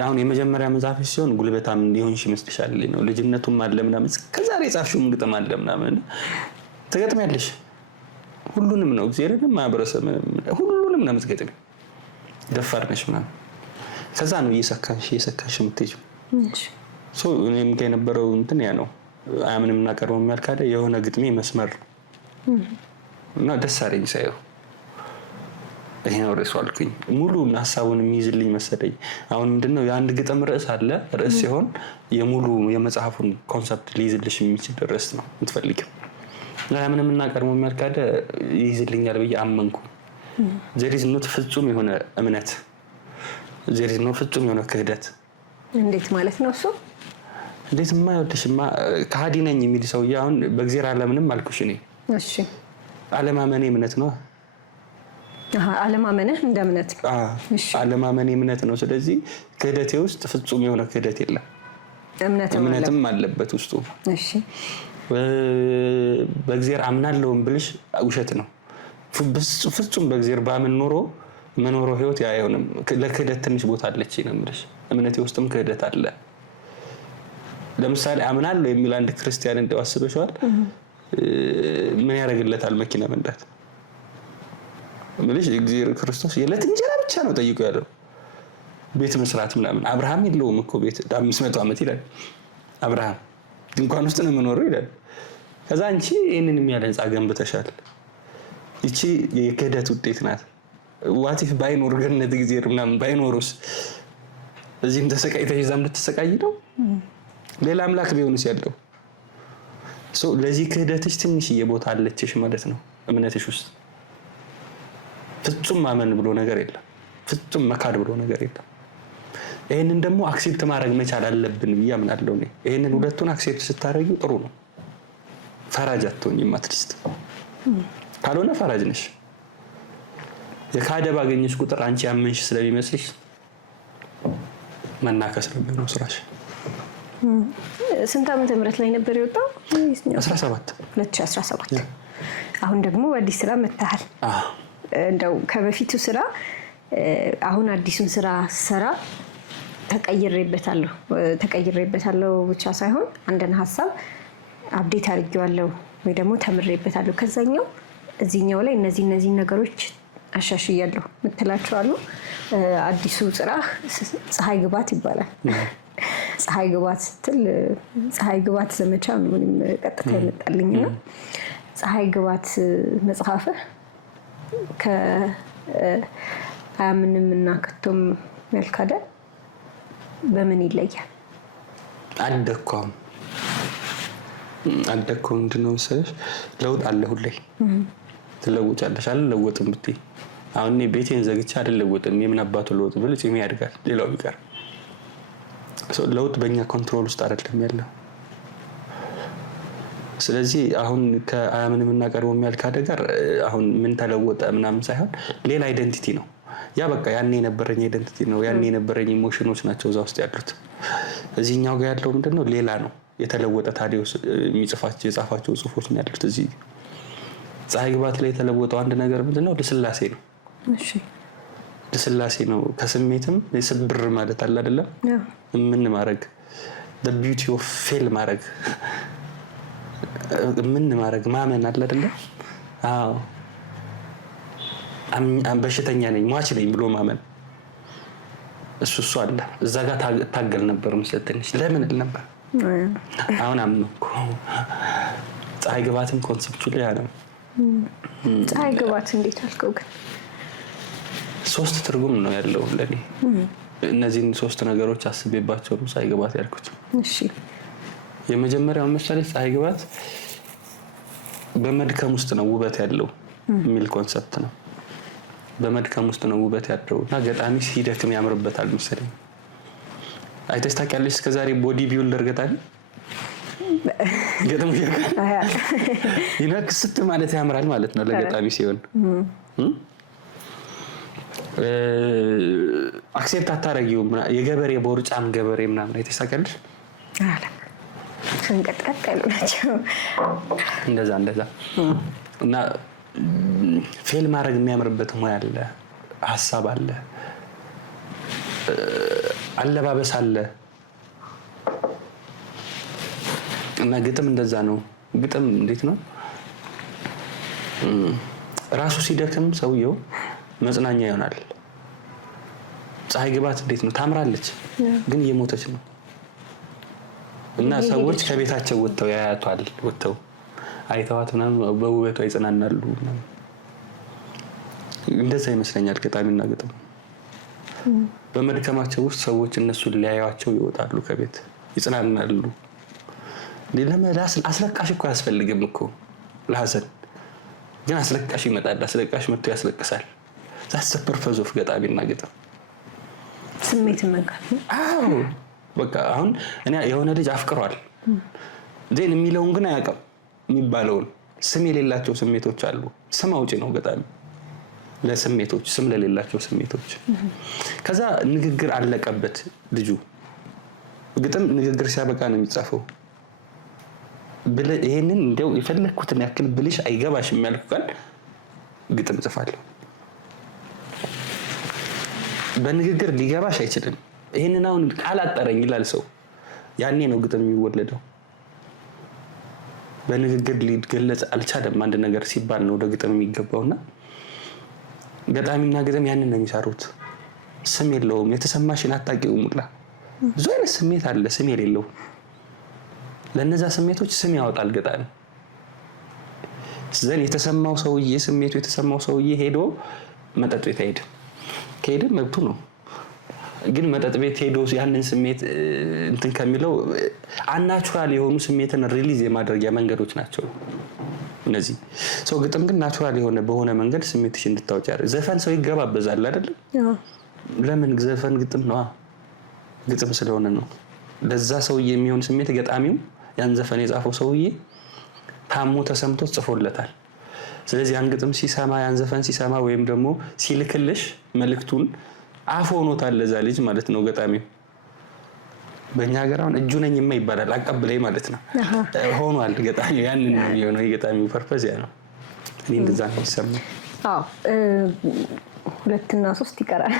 አሁን የመጀመሪያ መጽሐፍ ሲሆን ጉልበታም ሊሆንሽ ይመስልሻል ነው። ልጅነቱም አለ ምናምን ከዛሬ ጻፍሽውም ግጥም አለ ምናምን ትገጥሚያለሽ። ሁሉንም ነው እግዚአብሔርንም ማህበረሰብ ሁሉንም ነው የምትገጥሚው። ደፋር ነሽ ምናምን። ከዛ ነው እየሰካሽ የምትሄጂው። እኔም ጋር የነበረው እንትን ያ ነው። አያምንምና ቀድሞም ያልካዳ የሆነ ግጥሜ መስመር እና ደስ አለኝ ሳየው። ይሄ ነው ርዕሱ አልኩኝ። ሙሉ ሀሳቡን የሚይዝልኝ መሰለኝ። አሁን ምንድነው የአንድ ግጥም ርዕስ አለ። ርዕስ ሲሆን የሙሉ የመጽሐፉን ኮንሰፕት ሊይዝልሽ የሚችል ርዕስ ነው የምትፈልጊው። አያምንምና ቀድሞም ያልካዳ ይይዝልኛል ብዬ አመንኩ። there is not ፍጹም የሆነ እምነት፣ there is no ፍጹም የሆነ ክህደት። እንዴት ማለት ነው እሱ? እንዴትማ ይወድሽማ ከሃዲ ነኝ የሚል ሰውዬ አሁን በእግዚአብሔር አለምንም አልኩሽ እኔ። እሺ አለማመኔ እምነት ነው። አለማመንህ እንደ እምነት ነው። አለማመኔ እምነት ነው። ስለዚህ ክህደቴ ውስጥ ፍጹም የሆነ ክህደት የለም፣ እምነትም አለበት ውስጡ። እሺ በእግዚአብሔር አምናለሁም ብልሽ ውሸት ነው። ፍጹም በእግዚአብሔር ባምን ኖሮ መኖረው ህይወት አይሆንም። ለክህደት ትንሽ ቦታ አለች ነው የምልሽ። እምነቴ ውስጥም ክህደት አለ። ለምሳሌ አምናለሁ የሚል አንድ ክርስቲያን እንደው አስበሽዋል? ምን ያደርግለታል መኪና መንዳት? ምልሽ እግዚአብሔር ክርስቶስ የዕለት እንጀራ ብቻ ነው ጠይቆ ያለው፣ ቤት መስራት ምናምን። አብርሃም የለውም እኮ ቤት 500 ዓመት ይላል። አብርሃም ድንኳን ውስጥ ነው የምኖረው ይላል። ከዛ አንቺ ይህንን የሚያለ ህንፃ ገንብተሻል። ይቺ የክህደት ውጤት ናት። ዋቲፍ ባይኖር ገነት እግዚአብሔር ምናምን ባይኖርስ እዚህም ተሰቃይተሽ እዛም ልትሰቃይ ነው? ሌላ አምላክ ቢሆንስ ያለው? ለዚህ ክህደትሽ ትንሽዬ ቦታ አለችሽ ማለት ነው እምነትሽ ውስጥ። ፍጹም ማመን ብሎ ነገር የለም፣ ፍጹም መካድ ብሎ ነገር የለም። ይህንን ደግሞ አክሴፕት ማድረግ መቻል አለብን ብዬ አምናለሁ። ይህንን ሁለቱን አክሴፕት ስታደርጊው ጥሩ ነው። ፈራጅ አትሆኝም። አትሊስት ካልሆነ ፈራጅ ነሽ። የካደ ባገኘሽ ቁጥር አንቺ ያመንሽ ስለሚመስልሽ መናከስ ነው የሚሆነው ስራሽ። ስንት ዓመተ ምህረት ላይ ነበር የወጣው? 2017 አሁን ደግሞ በአዲስ ስራ መጥተሃል። እንደው ከበፊቱ ስራ አሁን አዲሱን ስራ ሰራ ተቀይሬበታለሁ ብቻ ሳይሆን አንድን ሀሳብ አፕዴት አድርጌዋለሁ ወይ ደግሞ ተምሬበታለሁ፣ ከዛኛው እዚህኛው ላይ እነዚህ ነገሮች አሻሽያለሁ የምትላቸው አሉ። አዲሱ ስራ ፀሐይ ግባት ይባላል። ፀሐይ ግባት ስትል ፀሐይ ግባት ዘመቻ ነው ምንም ቀጥታ ይመጣልኝና ፀሐይ ግባት መጽሐፍህ ከአያምንም እና ከቶም ያልካደ በምን ይለያል? አልደኩም ምንድን ነው መሰለሽ፣ ለውጥ አለ ሁሌ። ትለውጫለሽ። አልለወጥም ብትይ አሁን ቤቴን ዘግቼ አይደለወጥም የምን አባቱ ለውጥ ብል ጺሜ ያድጋል፣ ሌላው ቢቀር። ለውጥ በእኛ ኮንትሮል ውስጥ አይደለም ያለው። ስለዚህ አሁን ከአያምንም እና ቀርቦ የሚያልካደ ጋር አሁን ምን ተለወጠ ምናምን ሳይሆን ሌላ አይደንቲቲ ነው ያ። በቃ ያኔ የነበረኝ አይደንቲቲ ነው፣ ያኔ የነበረኝ ኢሞሽኖች ናቸው እዛ ውስጥ ያሉት። እዚህኛው ጋር ያለው ምንድነው ሌላ ነው፣ የተለወጠ ታዲያስ የጻፋቸው ጽሁፎች ነው ያሉት እዚህ። ፀሐይ ግባት ላይ የተለወጠው አንድ ነገር ምንድነው? ልስላሴ ነው። እሺ ልስላሴ ነው። ከስሜትም የስብር ማለት አለ አይደለም? ምን ማድረግ the beauty of fail ማድረግ ምን ማድረግ ማመን አለ አይደለም? አዎ በሽተኛ ነኝ ሟች ነኝ ብሎ ማመን እሱ አለ እዛ ጋር ታገል ነበር መስለኝ። ለምን ነበር አሁን አምንኩ። ፀሐይ ግባትም ኮንሰፕቱ ላይ ነው። ፀሐይ ግባት እንዴት አልከው? ግን 3 ትርጉም ነው ያለው ለኔ። እነዚህን 3 ነገሮች አስቤባቸው ነው ፀሐይ ግባት ያልኩት። እሺ የመጀመሪያው ምሳሌ ፀሐይ ግባት በመድከም ውስጥ ነው ውበት ያለው የሚል ኮንሰፕት ነው። በመድከም ውስጥ ነው ውበት ያለው እና ገጣሚ ሲደክም ያምርበታል መሰለኝ። አይተሽ ታውቂያለሽ? እስከዛሬ ቦዲ ቢልደር ገጣሚ ገጣሚ ይነክስት ማለት ያምራል ማለት ነው ለገጣሚ ሲሆን። አክሴፕት አታረጊውም። የገበሬ ቦርጫም ገበሬ ምናምን አይተሽ ታውቂያለሽ? አለ ከንቀጥቀጥ ያሉ ናቸው። እንደዛ እና ፌል ማድረግ የሚያምርበት ሙያ አለ፣ ሀሳብ አለ፣ አለባበስ አለ። እና ግጥም እንደዛ ነው። ግጥም እንዴት ነው? ራሱ ሲደክም ሰውየው መጽናኛ ይሆናል። ፀሐይ ግባት እንዴት ነው? ታምራለች ግን እየሞተች ነው። እና ሰዎች ከቤታቸው ወጥተው ያያቷል፣ ወጥተው አይተዋት ምናምን በውበቷ ይጽናናሉ። እንደዛ ይመስለኛል ገጣሚና ግጥም። በመድከማቸው ውስጥ ሰዎች እነሱን ሊያዩዋቸው ይወጣሉ፣ ከቤት ይጽናናሉ። ለመላስ አስለቃሽ እኮ አያስፈልግም እኮ ለሐዘን፣ ግን አስለቃሽ ይመጣል። አስለቃሽ መጥቶ ያስለቅሳል። ዛስ ፐርፐዝ ኦፍ ገጣሚና ግጥም ስሜት መንካት። አዎ በቃ አሁን እኔ የሆነ ልጅ አፍቅሯል ዜን የሚለውን ግን አያውቅም የሚባለውን ስም የሌላቸው ስሜቶች አሉ። ስም አውጪ ነው ገጣሚ ለስሜቶች፣ ስም ለሌላቸው ስሜቶች። ከዛ ንግግር አለቀበት ልጁ። ግጥም ንግግር ሲያበቃ ነው የሚጻፈው። ይሄንን እንደው የፈለኩትን ያክል ብልሽ አይገባሽም ያልኩ ቃል ግጥም ጽፋለሁ። በንግግር ሊገባሽ አይችልም። ይሄንን አሁን ቃል አጠረኝ ይላል ሰው። ያኔ ነው ግጥም የሚወለደው። በንግግር ሊገለጽ አልቻለም አንድ ነገር ሲባል ነው ወደ ግጥም የሚገባውና ገጣሚና ግጥም ያንን ነው የሚሰሩት። ስም የለውም። የተሰማሽን አታውቂውም ሁላ ብዙ አይነት ስሜት አለ ስም የሌለው። ለነዛ ስሜቶች ስም ያወጣል ገጣሚ። ስለዚህ የተሰማው ሰውዬ ስሜቱ የተሰማው ሰውዬ ሄዶ መጠጥ ቤት አይሄድም። ከሄደ መብቱ ነው። ግን መጠጥ ቤት ሄዶ ያንን ስሜት እንትን ከሚለው አናቹራል የሆኑ ስሜትን ሪሊዝ የማድረጊያ መንገዶች ናቸው እነዚህ። ሰው ግጥም ግን ናቹራል የሆነ በሆነ መንገድ ስሜትሽ እንድታወጪ ያደርጋል። ዘፈን ሰው ይገባበዛል አይደል? ለምን ዘፈን ግጥም ነው? ግጥም ስለሆነ ነው። ለዛ ሰውዬ የሚሆን ስሜት ገጣሚው ያን ዘፈን የጻፈው ሰውዬ ታሞ ተሰምቶት ጽፎለታል። ስለዚህ ያን ግጥም ሲሰማ ያን ዘፈን ሲሰማ ወይም ደግሞ ሲልክልሽ መልእክቱን አፍ ሆኖታል ለዛ ልጅ ማለት ነው ገጣሚው። በእኛ ሀገር አሁን እጁ ነኝማ ይባላል፣ አቀብለኝ ማለት ነው። ሆኗል ገጣሚው። ያንን ነው የሆነው። የገጣሚው ፐርፐዝ ያ ነው። እኔ እንደዛ ነው የሚሰማው። አዎ 2 እና 3 ይቀራል።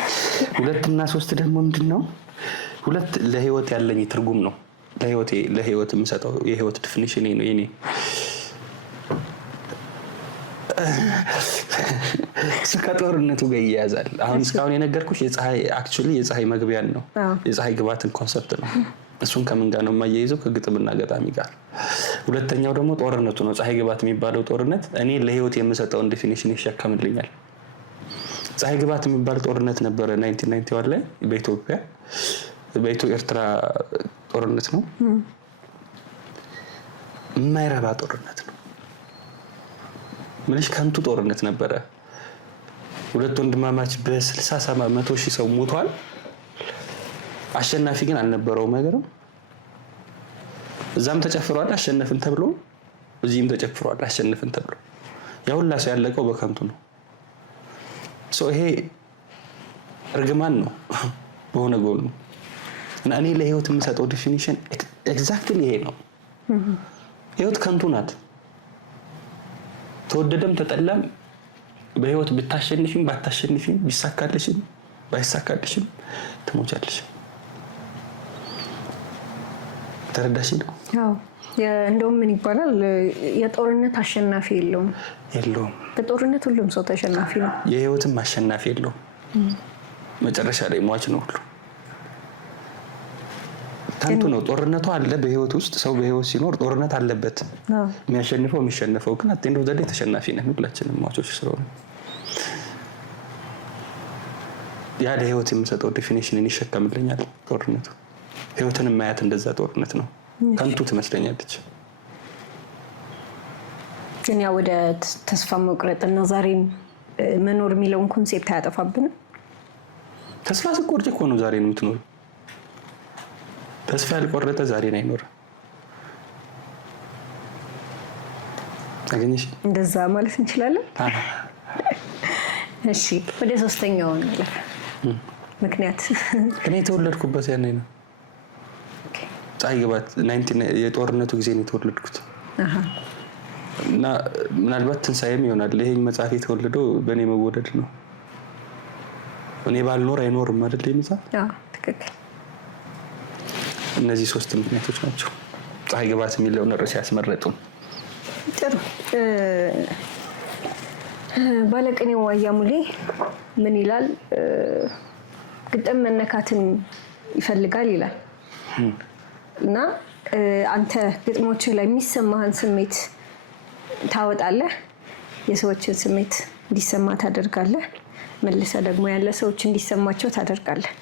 2 እና 3 ደግሞ ምንድነው? 2 ለህይወት ያለኝ ትርጉም ነው። ለህይወት የምሰጠው የህይወት ዲፊኒሽን ነው የኔ። እሱ ከጦርነቱ ጋር ይያያዛል። አሁን እስካሁን የነገርኩሽ የፀሐይ መግቢያን ነው፣ የፀሐይ ግባትን ኮንሰፕት ነው። እሱን ከምን ጋር ነው የማያይዘው? ከግጥምና ገጣሚ ጋር። ሁለተኛው ደግሞ ጦርነቱ ነው። ፀሐይ ግባት የሚባለው ጦርነት እኔ ለህይወት የምሰጠውን ዲፊኒሽን ይሸከምልኛል። ፀሐይ ግባት የሚባል ጦርነት ነበረ 1991 ላይ በኢትዮ ኤርትራ ጦርነት ነው። የማይረባ ጦርነት ነው። ምንሽ ከንቱ ጦርነት ነበረ። 2 ወንድማማች በ60-100 ሺህ ሰው ሞቷል። አሸናፊ ግን አልነበረውም ነገርም። እዛም ተጨፍሯል አሸነፍን ተብሎ፣ እዚህም ተጨፍሯል አሸነፍን ተብሎ። ያ ሁላ ሰው ያለቀው በከንቱ ነው። ይሄ እርግማን ነው በሆነ ጎኑ። እና እኔ ለህይወት የምሰጠው ዲፊኒሽን ኤግዛክትሊ ይሄ ነው። ህይወት ከንቱ ናት። ተወደደም ተጠላም በህይወት ብታሸንፊም ባታሸንፊም ቢሳካልሽም ባይሳካልሽም ትሞቻለሽ። ተረዳሽ ነው? አዎ። እንደውም ምን ይባላል? የጦርነት አሸናፊ የለውም። በጦርነት ሁሉም ሰው ተሸናፊ ነው። የህይወትም አሸናፊ የለውም። መጨረሻ ላይ ሟች ነው ሁሉ። ከንቱ ነው። ጦርነቱ አለ በህይወት ውስጥ። ሰው በህይወት ሲኖር ጦርነት አለበት። የሚያሸንፈው የሚሸነፈው ግን አጥንቶ ዘዴ ተሸናፊ ነን ሁላችንም ሟቾች ስለሆነ ያ ለህይወት የምሰጠው ዲፊኒሽንን ይሸከምልኛል ጦርነቱ። ህይወትን ማያት እንደዛ ጦርነት ነው። ከንቱ ትመስለኛለች። ግን ያ ወደ ተስፋ መቁረጥና ዛሬን መኖር የሚለውን ኮንሴፕት አያጠፋብንም? ተስፋ ስቆርጭ እኮ ነው ዛሬን የምትኖር። ተስፋ ያልቆረጠ ዛሬን አይኖርም። አገኘሽ? እንደዛ ማለት እንችላለን። እሺ ወደ 3ኛው እንለፍ። ምክንያት እኔ የተወለድኩበት ያኔ ነው። ፀሐይ ግባት የጦርነቱ ጊዜ ነው የተወለድኩት። እና ምናልባት ትንሳኤም ይሆናል። ይሄ መጽሐፍ የተወለደው በእኔ መወደድ ነው። እኔ ባልኖር አይኖርም አይደል መጽሐፍ? ትክክል። እነዚህ 3 ምክንያቶች ናቸው ፀሐይ ግባት የሚለውን ርዕስ ያስመረጡን። ጥሩ። ባለቅኔው አያሙሌ ምን ይላል? ግጥም መነካትን ይፈልጋል ይላል። እና አንተ ግጥሞች ላይ የሚሰማህን ስሜት ታወጣለህ፣ የሰዎችን ስሜት እንዲሰማ ታደርጋለህ፣ መልሰ ደግሞ ያለ ሰዎች እንዲሰማቸው ታደርጋለህ።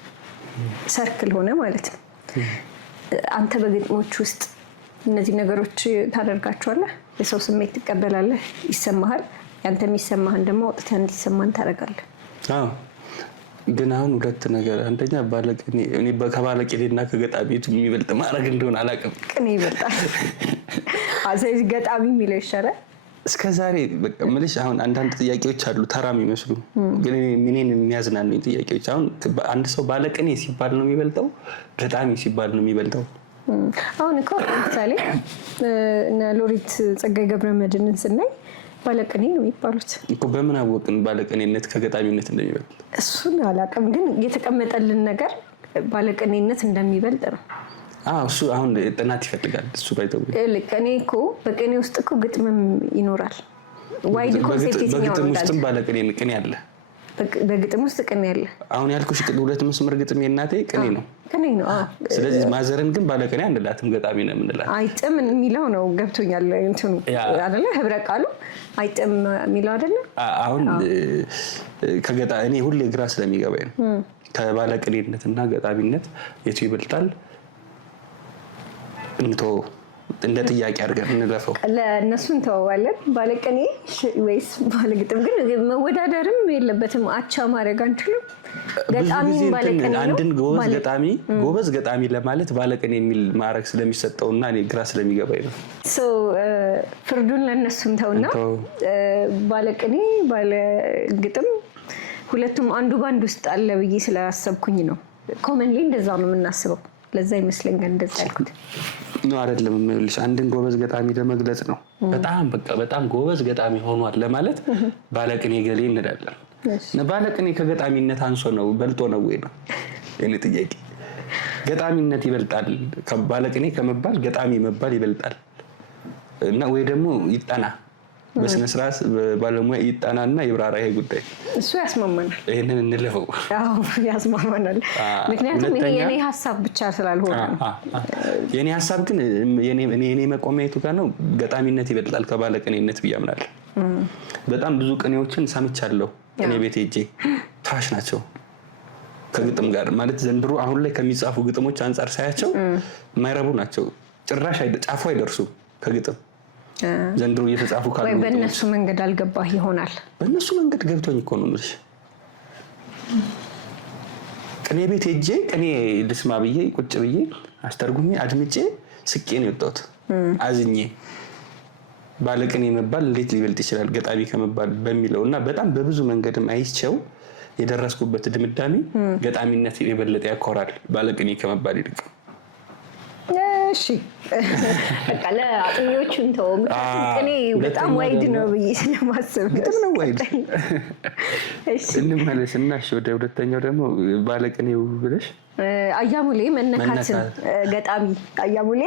ሰርክል ሆነ ማለት ነው። አንተ በግጥሞች ውስጥ እነዚህ ነገሮች ታደርጋቸዋለህ። የሰው ስሜት ትቀበላለህ፣ ይሰማሃል። ያንተ የሚሰማህን ደግሞ አውጥተህ እንዲሰማን ታደርጋለህ። አዎ። ግን አሁን 2 ነገር፣ አንደኛ እኔ ከባለቅኔና ከገጣሚቱ የሚበልጥ ማድረግ እንደሆነ አላውቅም። ቅኔ ይበልጣል። ስለዚህ ገጣሚ የሚለው ይሻላል። እስከዛሬ በቃ ምልሽ አሁን አንዳንድ ጥያቄዎች አሉ ተራ የሚመስሉ ግን እኔን የሚያዝናኑኝ ጥያቄዎች። አሁን አንድ ሰው ባለቅኔ ሲባል ነው የሚበልጠው ገጣሚ ሲባል ነው የሚበልጠው? አሁን እኮ ለምሳሌ እነ ሎሬት ጸጋዬ ገብረመድህንን ስናይ ባለቅኔ ነው የሚባሉት እኮ። በምን አወቅን ባለቅኔነት ከገጣሚነት እንደሚበልጥ? እሱን አላውቅም፣ ግን የተቀመጠልን ነገር ባለቅኔነት እንደሚበልጥ ነው። እሱ አሁን ጥናት ይፈልጋል። እሱ ባይተው ቅኔ እኮ በቅኔ ውስጥ እኮ ግጥምም ይኖራል። ዋይድ ኮንሴፕት በግጥም ውስጥም ቅኔ አለ። በግጥም ውስጥ ቅኔ አለ። አሁን ያልኩሽ ሁለት መስመር ግጥም የእናቴ ቅኔ ነው። ስለዚህ ማዘርን ግን ባለቅኔ አንላትም፣ ገጣሚ ነው የምንላት። አይጥም የሚለው ነው ገብቶኛል። እንትኑ አይደለ ህብረ ቃሉ አይጥም የሚለው አይደለ? አሁን እኔ ሁሌ ግራ ስለሚገባኝ ነው ከባለቅኔነት እና ገጣሚነት የቱ ይበልጣል? እንደ ጥያቄ አድርገን እንለፈው። ለእነሱ እንተዋዋለን። ባለቅኔ ወይስ ባለግጥም? ግን መወዳደርም የለበትም። አቻ ማድረግ አንችልም። ገጣሚም ባለቅኔ ነው። አንድን ጎበዝ ገጣሚ ለማለት ባለቅኔ የሚል ማዕረግ ስለሚሰጠውና እኔ ግራ ስለሚገባኝ ነው። ፍርዱን ለእነሱ እንተውና ባለቅኔ ባለግጥም ሁለቱም አንዱ ባንድ ውስጥ አለ ብዬ ስላሰብኩኝ ነው። ኮመንሊ እንደዛ ነው የምናስበው። ለዛ ይመስለኛል እንደዛ ያልኩት ነው። አይደለም የምልሽ አንድን ጎበዝ ገጣሚ ለመግለጽ ነው። በጣም ጎበዝ ገጣሚ ሆኗል ለማለት ባለቅኔ ገሌ እንላለን። ባለቅኔ ከገጣሚነት አንሶ ነው በልጦ ነው ወይ ነው የኔ ጥያቄ። ገጣሚነት ይበልጣል ባለቅኔ ከመባል ገጣሚ መባል ይበልጣል እና ወይ ደግሞ ይጠና በስነ ስርዓት ባለሙያ ይጠናና ይብራራ። ይሄ ጉዳይ እሱ ያስማማናል። ይሄንን እንለፈው። ያስማማናል። ምክንያቱም ይሄ የኔ ሀሳብ ብቻ ስላልሆነ ነው። የኔ ሀሳብ ግን የኔ መቆሚያ የቱ ጋር ነው? ገጣሚነት ይበልጣል ከባለቅኔነት ብዬ አምናለሁ። በጣም ብዙ ቅኔዎችን ሰምቻለሁ። ቅኔ ቤት ሄጄ ታሽ ናቸው ከግጥም ጋር ማለት ዘንድሮ አሁን ላይ ከሚጻፉ ግጥሞች አንጻር ሳያቸው የማይረቡ ናቸው። ጭራሽ ጫፉ አይደርሱም ከግጥም ዘንድሮ እየተጻፉ ካሉ ወይ በእነሱ መንገድ አልገባህ ይሆናል። በእነሱ መንገድ ገብቶኝ እኮ ነው የምልሽ። ቅኔ ቤት ሄጄ ቅኔ ልስማ ብዬ ቁጭ ብዬ አስተርጉሜ አድምጬ ስቄ ነው የወጣሁት አዝኜ። ባለቅኔ መባል እንዴት ሊበልጥ ይችላል ገጣሚ ከመባል በሚለው እና በጣም በብዙ መንገድም አይቼው የደረስኩበት ድምዳሜ ገጣሚነት የበለጠ ያኮራል ባለቅኔ ከመባል ይልቅ። እሺ በቃ ለአጥኚዎቹ እንተው። ቅኔ በጣም ዋይድ ነው ብዬ ስለማስብ ግጥም ነው ዋይድ። እሺ እንመለስና ወደ ሁለተኛው ደግሞ ባለቅኔው ብለሽ አያሙሌ መነካትን ገጣሚ አያሙሌ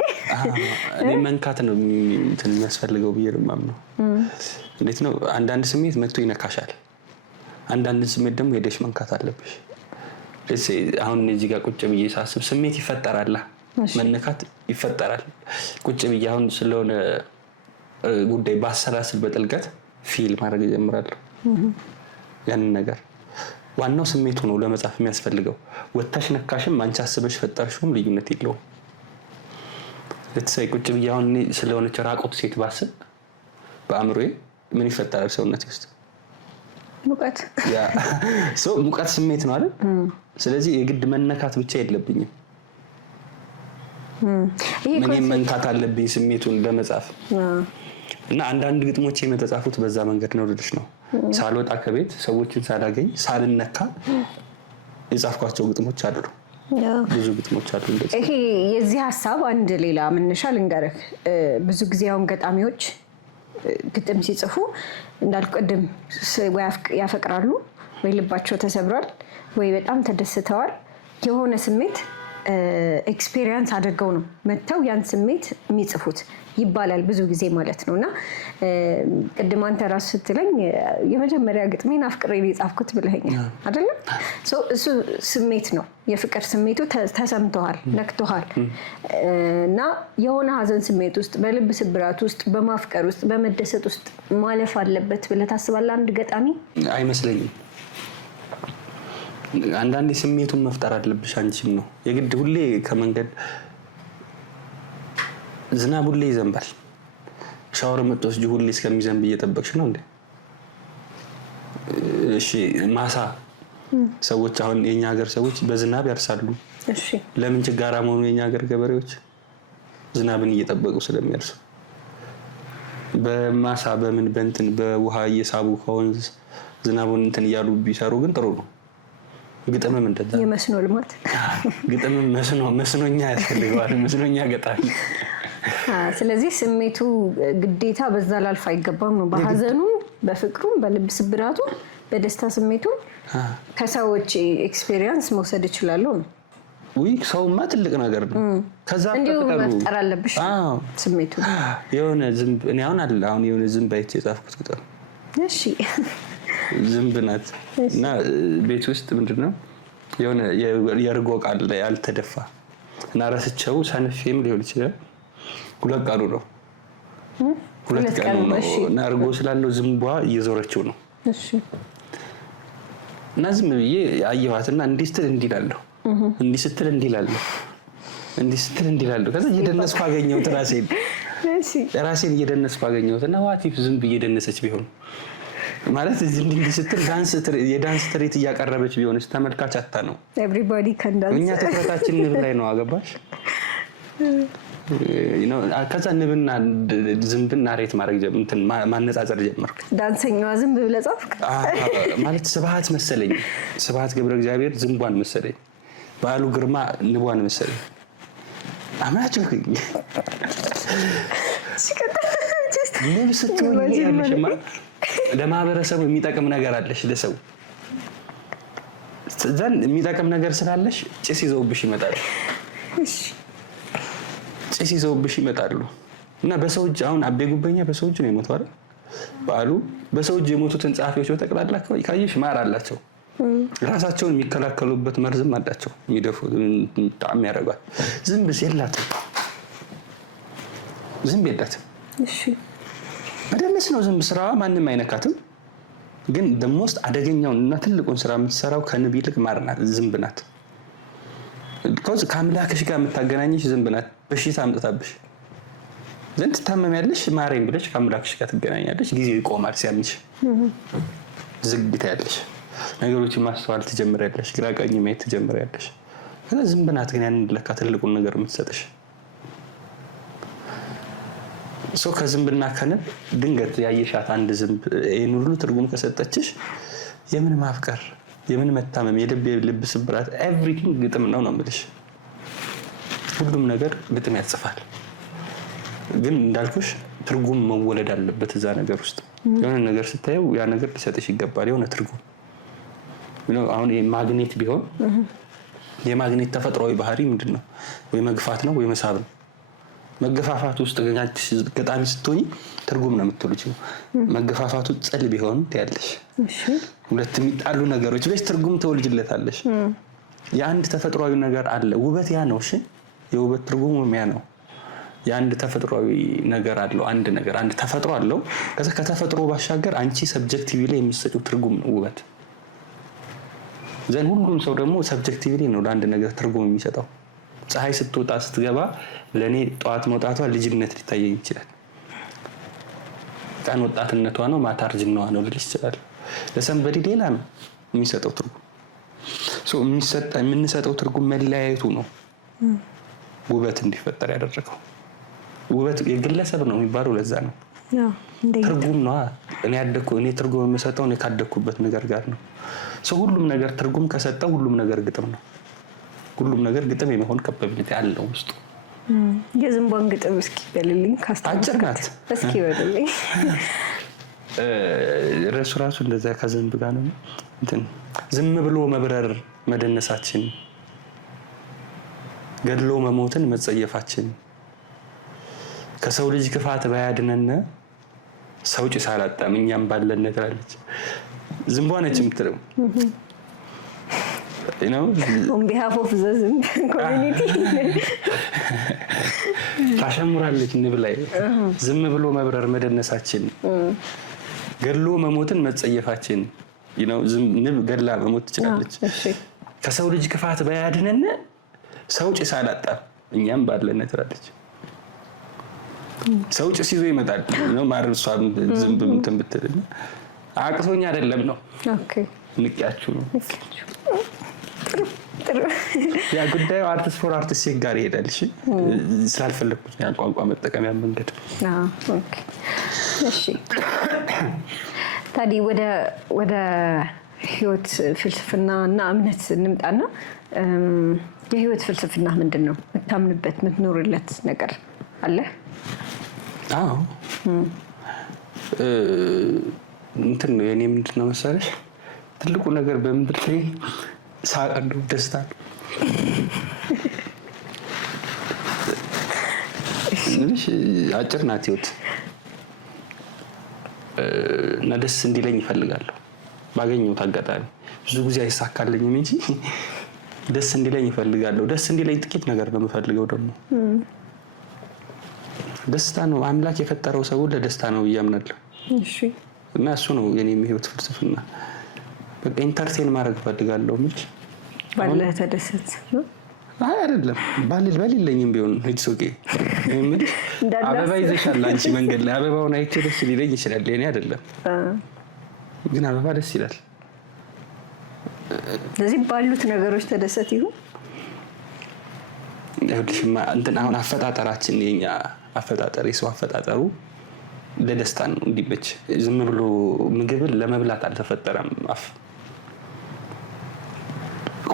እኔ መንካት ነው የሚያስፈልገው ብዬ ነው የማምነው። እንዴት ነው አንዳንድ ስሜት መጥቶ ይነካሻል፣ አንዳንድ ስሜት ደግሞ ሄደሽ መንካት አለብሽ። አሁን እዚህ ጋር ቁጭ ብዬ ሳስብ ስሜት ይፈጠራል፣ መነካት ይፈጠራል። ቁጭ ብዬ አሁን ስለሆነ ጉዳይ ባሰላስል በጥልቀት ፊል ማድረግ እጀምራለሁ ያንን ነገር። ዋናው ስሜቱ ነው ለመጻፍ የሚያስፈልገው። ወታሽ ነካሽም አንቺ አስበሽ ፈጠርሽውም ልዩነት የለውም። ለተሳይ ቁጭ ብዬ አሁን ስለሆነች ራቆት ሴት ባስብ በአእምሮዬ ምን ይፈጠራል ሰውነቴ ውስጥ? ሙቀት። ሙቀት ስሜት ነው አይደል? ስለዚህ የግድ መነካት ብቻ የለብኝም። ምንም መንካት አለብኝ ስሜቱን ለመጻፍ። እና አንዳንድ ግጥሞች የተጻፉት በዛ መንገድ ነው ልልሽ ነው። ሳልወጣ ከቤት ሰዎችን ሳላገኝ ሳልነካ የጻፍኳቸው ግጥሞች አሉ። ብዙ ግጥሞች አሉ እንደዚህ። ይሄ የዚህ ሀሳብ አንድ ሌላ መነሻ ልንገርህ። ብዙ ጊዜ አሁን ገጣሚዎች ግጥም ሲጽፉ እንዳልኩ ቅድም ወይ ያፈቅራሉ ወይ ልባቸው ተሰብሯል ወይ በጣም ተደስተዋል የሆነ ስሜት ኤክስፒሪየንስ አድርገው ነው መተው ያን ስሜት የሚጽፉት ይባላል ብዙ ጊዜ ማለት ነውና ቅድም አንተ ራስህ ስትለኝ የመጀመሪያ ግጥሜን አፍቅሬ የጻፍኩት ብለኸኛል አይደል? እሱ ስሜት ነው የፍቅር ስሜቱ ተሰምቷል ነክቷል እና የሆነ ሀዘን ስሜት ውስጥ በልብ ስብራት ውስጥ በማፍቀር ውስጥ በመደሰት ውስጥ ማለፍ አለበት ብለህ ታስባለህ አንድ ገጣሚ? አይመስለኝም። አንዳንዴ ስሜቱን መፍጠር አለብሽ አንቺም ነው የግድ ሁሌ ከመንገድ ዝናብ ሁሌ ይዘንባል ሻወር የምትወስጂ ሁሌ እስከሚዘንብ እየጠበቅሽ ነው እንዴ? እሺ ማሳ ሰዎች አሁን የኛ ሀገር ሰዎች በዝናብ ያርሳሉ። እሺ ለምን ችጋራ መሆኑ የኛ ሀገር ገበሬዎች ዝናብን እየጠበቁ ስለሚያርሱ በማሳ በምን በእንትን በውሃ እየሳቡ ከወንዝ ዝናቡን እንትን እያሉ ቢሰሩ ግን ጥሩ ነው። ግጥምም እንደዛ የመስኖ ልማት ግጥምም መስኖኛ ያስፈልገዋል። መስኖኛ ገጣሚ። ስለዚህ ስሜቱ ግዴታ በዛ ላልፍ አይገባም ነው። በሀዘኑ፣ በፍቅሩም፣ በልብ ስብራቱ፣ በደስታ ስሜቱ ከሰዎች ኤክስፔሪየንስ መውሰድ ይችላሉ ነው። ሰውማ ትልቅ ነገር ነው። ከዛ እንዲሁ መፍጠር አለብሽ ስሜቱ። የሆነ ዝንብ እኔ አሁን የሆነ ዝንብ አይቼ የጻፍኩት ግጥም። እሺ ዝንብ ናት እና ቤት ውስጥ ምንድነው የሆነ የእርጎ ቃል ላይ ያልተደፋ እና ረስቸው ሰንፌም ሊሆን ይችላል። 2 ቀኑ ነው 2 ቀኑ ነው እና እርጎ ስላለው ዝንቧ እየዞረችው ነው። እሺ እና ዝም ብዬ አየኋትና እንዲህ ስትል እንዲህ እላለሁ፣ እንዲህ ስትል እንዲህ እላለሁ፣ እንዲህ ስትል እንዲህ እላለሁ። ከዛ እየደነስኩ አገኘሁት ራሴን። እሺ ራሴን እየደነስኩ አገኘሁትና ዋቲፍ ዝንብ እየደነሰች ቢሆን ማለት እንዲህ ስትል የዳንስ ትርኢት እያቀረበች ቢሆንስ ተመልካች አታ ነው። ኤቭሪባዲ ካን ዳንስ። እኛ ትኩረታችን ንብ ላይ ነው። አገባሽ? ከዛ ንብና ዝንብና ሬት ማድረግ እንትን ማነጻጸር ጀመርኩ። ዳንሰኛዋ ዝንብ ብለህ ጻፍክ ማለት ስብሐት መሰለኝ። ስብሐት ገብረ እግዚአብሔር ዝንቧን መሰለኝ፣ በዓሉ ግርማ ንቧን መሰለኝ። አማችሁኝ ንብ ስትሆን ያለሽማ ለማህበረሰቡ የሚጠቅም ነገር አለሽ። ለሰው ዘንድ የሚጠቅም ነገር ስላለሽ ጭስ ይዘውብሽ ይመጣሉ። ጭስ ይዘውብሽ ይመጣሉ እና በሰው እጅ አሁን አቤ ጉበኛ በሰው እጅ ነው የሞተው አይደል? በዓሉ በሰው እጅ የሞቱትን ጸሐፊዎች በጠቅላላ ካየሽ ማር አላቸው። ራሳቸውን የሚከላከሉበት መርዝም አላቸው። የሚደፉት ጣም ያደርጋል። ዝንብስ የላትም። ዝንብ የላትም። እሺ መደነስ ነው ዝንብ ስራዋ። ማንም አይነካትም። ግን ደሞስት አደገኛውን እና ትልቁን ስራ የምትሰራው ከንብ ይልቅ ማር ናት፣ ዝንብ ናት። ከአምላክሽ ጋር የምታገናኝሽ ዝንብ ናት። በሽታ አምጥታብሽ ዘንድ ትታመሚያለሽ፣ ማሬን ብለሽ ከአምላክሽ ጋር ትገናኛለሽ። ጊዜው ይቆማል። ሲያምሽ ዝግታ ያለሽ ነገሮችን ማስተዋል ትጀምሪያለሽ፣ ግራ ቀኝ ማየት ትጀምሪያለሽ። ከዛ ዝንብ ናት ግን ያንን ለካ ትልቁን ነገር የምትሰጥሽ። ሰው ከዝንብና ከንብ ድንገት ያየሻት አንድ ዝንብ ይሄን ሁሉ ትርጉም ከሰጠችሽ የምን ማፍቀር፣ የምን መታመም፣ የልብ ስብራት ኤቭሪቲንግ ግጥም ነው የምልሽ። ሁሉም ነገር ግጥም ያጽፋል። ግን እንዳልኩሽ ትርጉም መወለድ አለበት እዛ ነገር ውስጥ። የሆነ ነገር ስታየው ያ ነገር ሊሰጥሽ ይገባል የሆነ ትርጉም። አሁን ማግኔት ቢሆን የማግኔት ተፈጥሯዊ ባህሪ ምንድነው? ወይ መግፋት ነው ወይ መሳብ ነው። መገፋፋት ውስጥ ገጣሚ ስትሆኚ ትርጉም ነው የምትሉት። መገፋፋቱ ጽል ቢሆን ትያለሽ። ሁለት የሚጣሉ ነገሮች ብለሽ ትርጉም ተወልጅለታለሽ። የአንድ ተፈጥሯዊ ነገር አለ። ውበት ያ ነው። እሺ የውበት ትርጉሙ ያ ነው። የአንድ ተፈጥሯዊ ነገር አለው። አንድ ነገር አንድ ተፈጥሮ አለው። ከዛ ከተፈጥሮ ባሻገር አንቺ ሰብጀክቲቭሊ የምትሰጪው ትርጉም ነው ውበት። ዘን ሁሉም ሰው ደግሞ ሰብጀክቲቭሊ ነው ለአንድ ነገር ትርጉም የሚሰጠው። ፀሐይ ስትወጣ ስትገባ ለኔ ጠዋት መውጣቷ ልጅነት ሊታየኝ ይችላል። ቀን ወጣትነቷ ነው፣ ማታ እርጅናዋ ነው ልልሽ ይችላል። ለሰንበዲ ሌላ ነው የሚሰጠው ትርጉም። የምንሰጠው ትርጉም መለያየቱ ነው ውበት እንዲፈጠር ያደረገው። ውበት የግለሰብ ነው የሚባለው ለዛ ነው። ትርጉም ነው። እኔ ትርጉም የምሰጠው እኔ ካደኩበት ነገር ጋር ነው። ሁሉም ነገር ትርጉም ከሰጠው ሁሉም ነገር ግጥም ነው። ሁሉም ነገር ግጥም የመሆን ካፓቢሊቲ አለው ውስጡ። የዝንቧን ግጥም እስኪ በልልኝ። አጭር ናት። እስኪ በልልኝ። ራሱ እንደዛ ከዝንብ ጋር ነው እንትን ዝም ብሎ መብረር መደነሳችን፣ ገድሎ መሞትን መጸየፋችን፣ ከሰው ልጅ ክፋት ባያድነን ሰው ጭስ አላጣም እኛም ባለን ነገር አለች። ዝንቧ ነች የምትለው on behalf of the Zimb community ታሸሙራለች ንብ ላይ። ዝም ብሎ መብረር መደነሳችን፣ ገድሎ መሞትን መጸየፋችን። ንብ ገድላ መሞት ትችላለች። ከሰው ልጅ ክፋት ባያድነን ሰው ጭስ አላጣም እኛም ባለን ነገር አለች። ሰው ጭስ ይዞ ይመጣል ነው ማርሷ ዝንብ እንትን ብትልና አቅቶኛ አይደለም ነው። ንቅያችሁ ነው። ጥሩ ያ ጉዳዩ አርቲስት ፎር አርቲስት ጋር ይሄዳል። እሺ ስላልፈለኩት ያን ቋንቋ መጠቀሚያ መንገድ። ኦኬ እሺ ታዲያ ወደ ህይወት ፍልስፍና እና እምነት እንምጣና የህይወት ፍልስፍና ምንድን ነው? የምታምንበት የምትኖርለት ነገር አለ? አዎ እንትን ነው የኔ ምንድን ነው መሰለሽ ትልቁ ነገር በምድር ላይ ሳቀዱ ደስታ ነው። አጭር ናት ህይወት እና ደስ እንዲለኝ ይፈልጋለሁ። ባገኘሁት አጋጣሚ ብዙ ጊዜ አይሳካልኝም እንጂ ደስ እንዲለኝ ይፈልጋለሁ። ደስ እንዲለኝ ጥቂት ነገር ነው የምፈልገው። ደግሞ ደስታ ነው። አምላክ የፈጠረው ሰው ለደስታ ነው እያምናለሁ። እሺ እና እሱ ነው የኔም ህይወት ፍልስፍና። በቃ ኢንተርቴን ማድረግ ፈልጋለሁ። ምን ባለ ተደሰት አይደለም ባልለኝም ቢሆን ሂድስ ኦኬ። አበባ ይዘሻል አንቺ መንገድ ላይ አበባውን አይቼ ደስ ሊለኝ ይችላል። የኔ አይደለም ግን አበባ ደስ ይላል። ስለዚህ ባሉት ነገሮች ተደሰት ይሁን። ይኸውልሽማ እንትን አሁን አፈጣጠራችን የኛ አፈጣጠር የሰው አፈጣጠሩ ለደስታ ነው እንዲመች። ዝም ብሎ ምግብን ለመብላት አልተፈጠረም።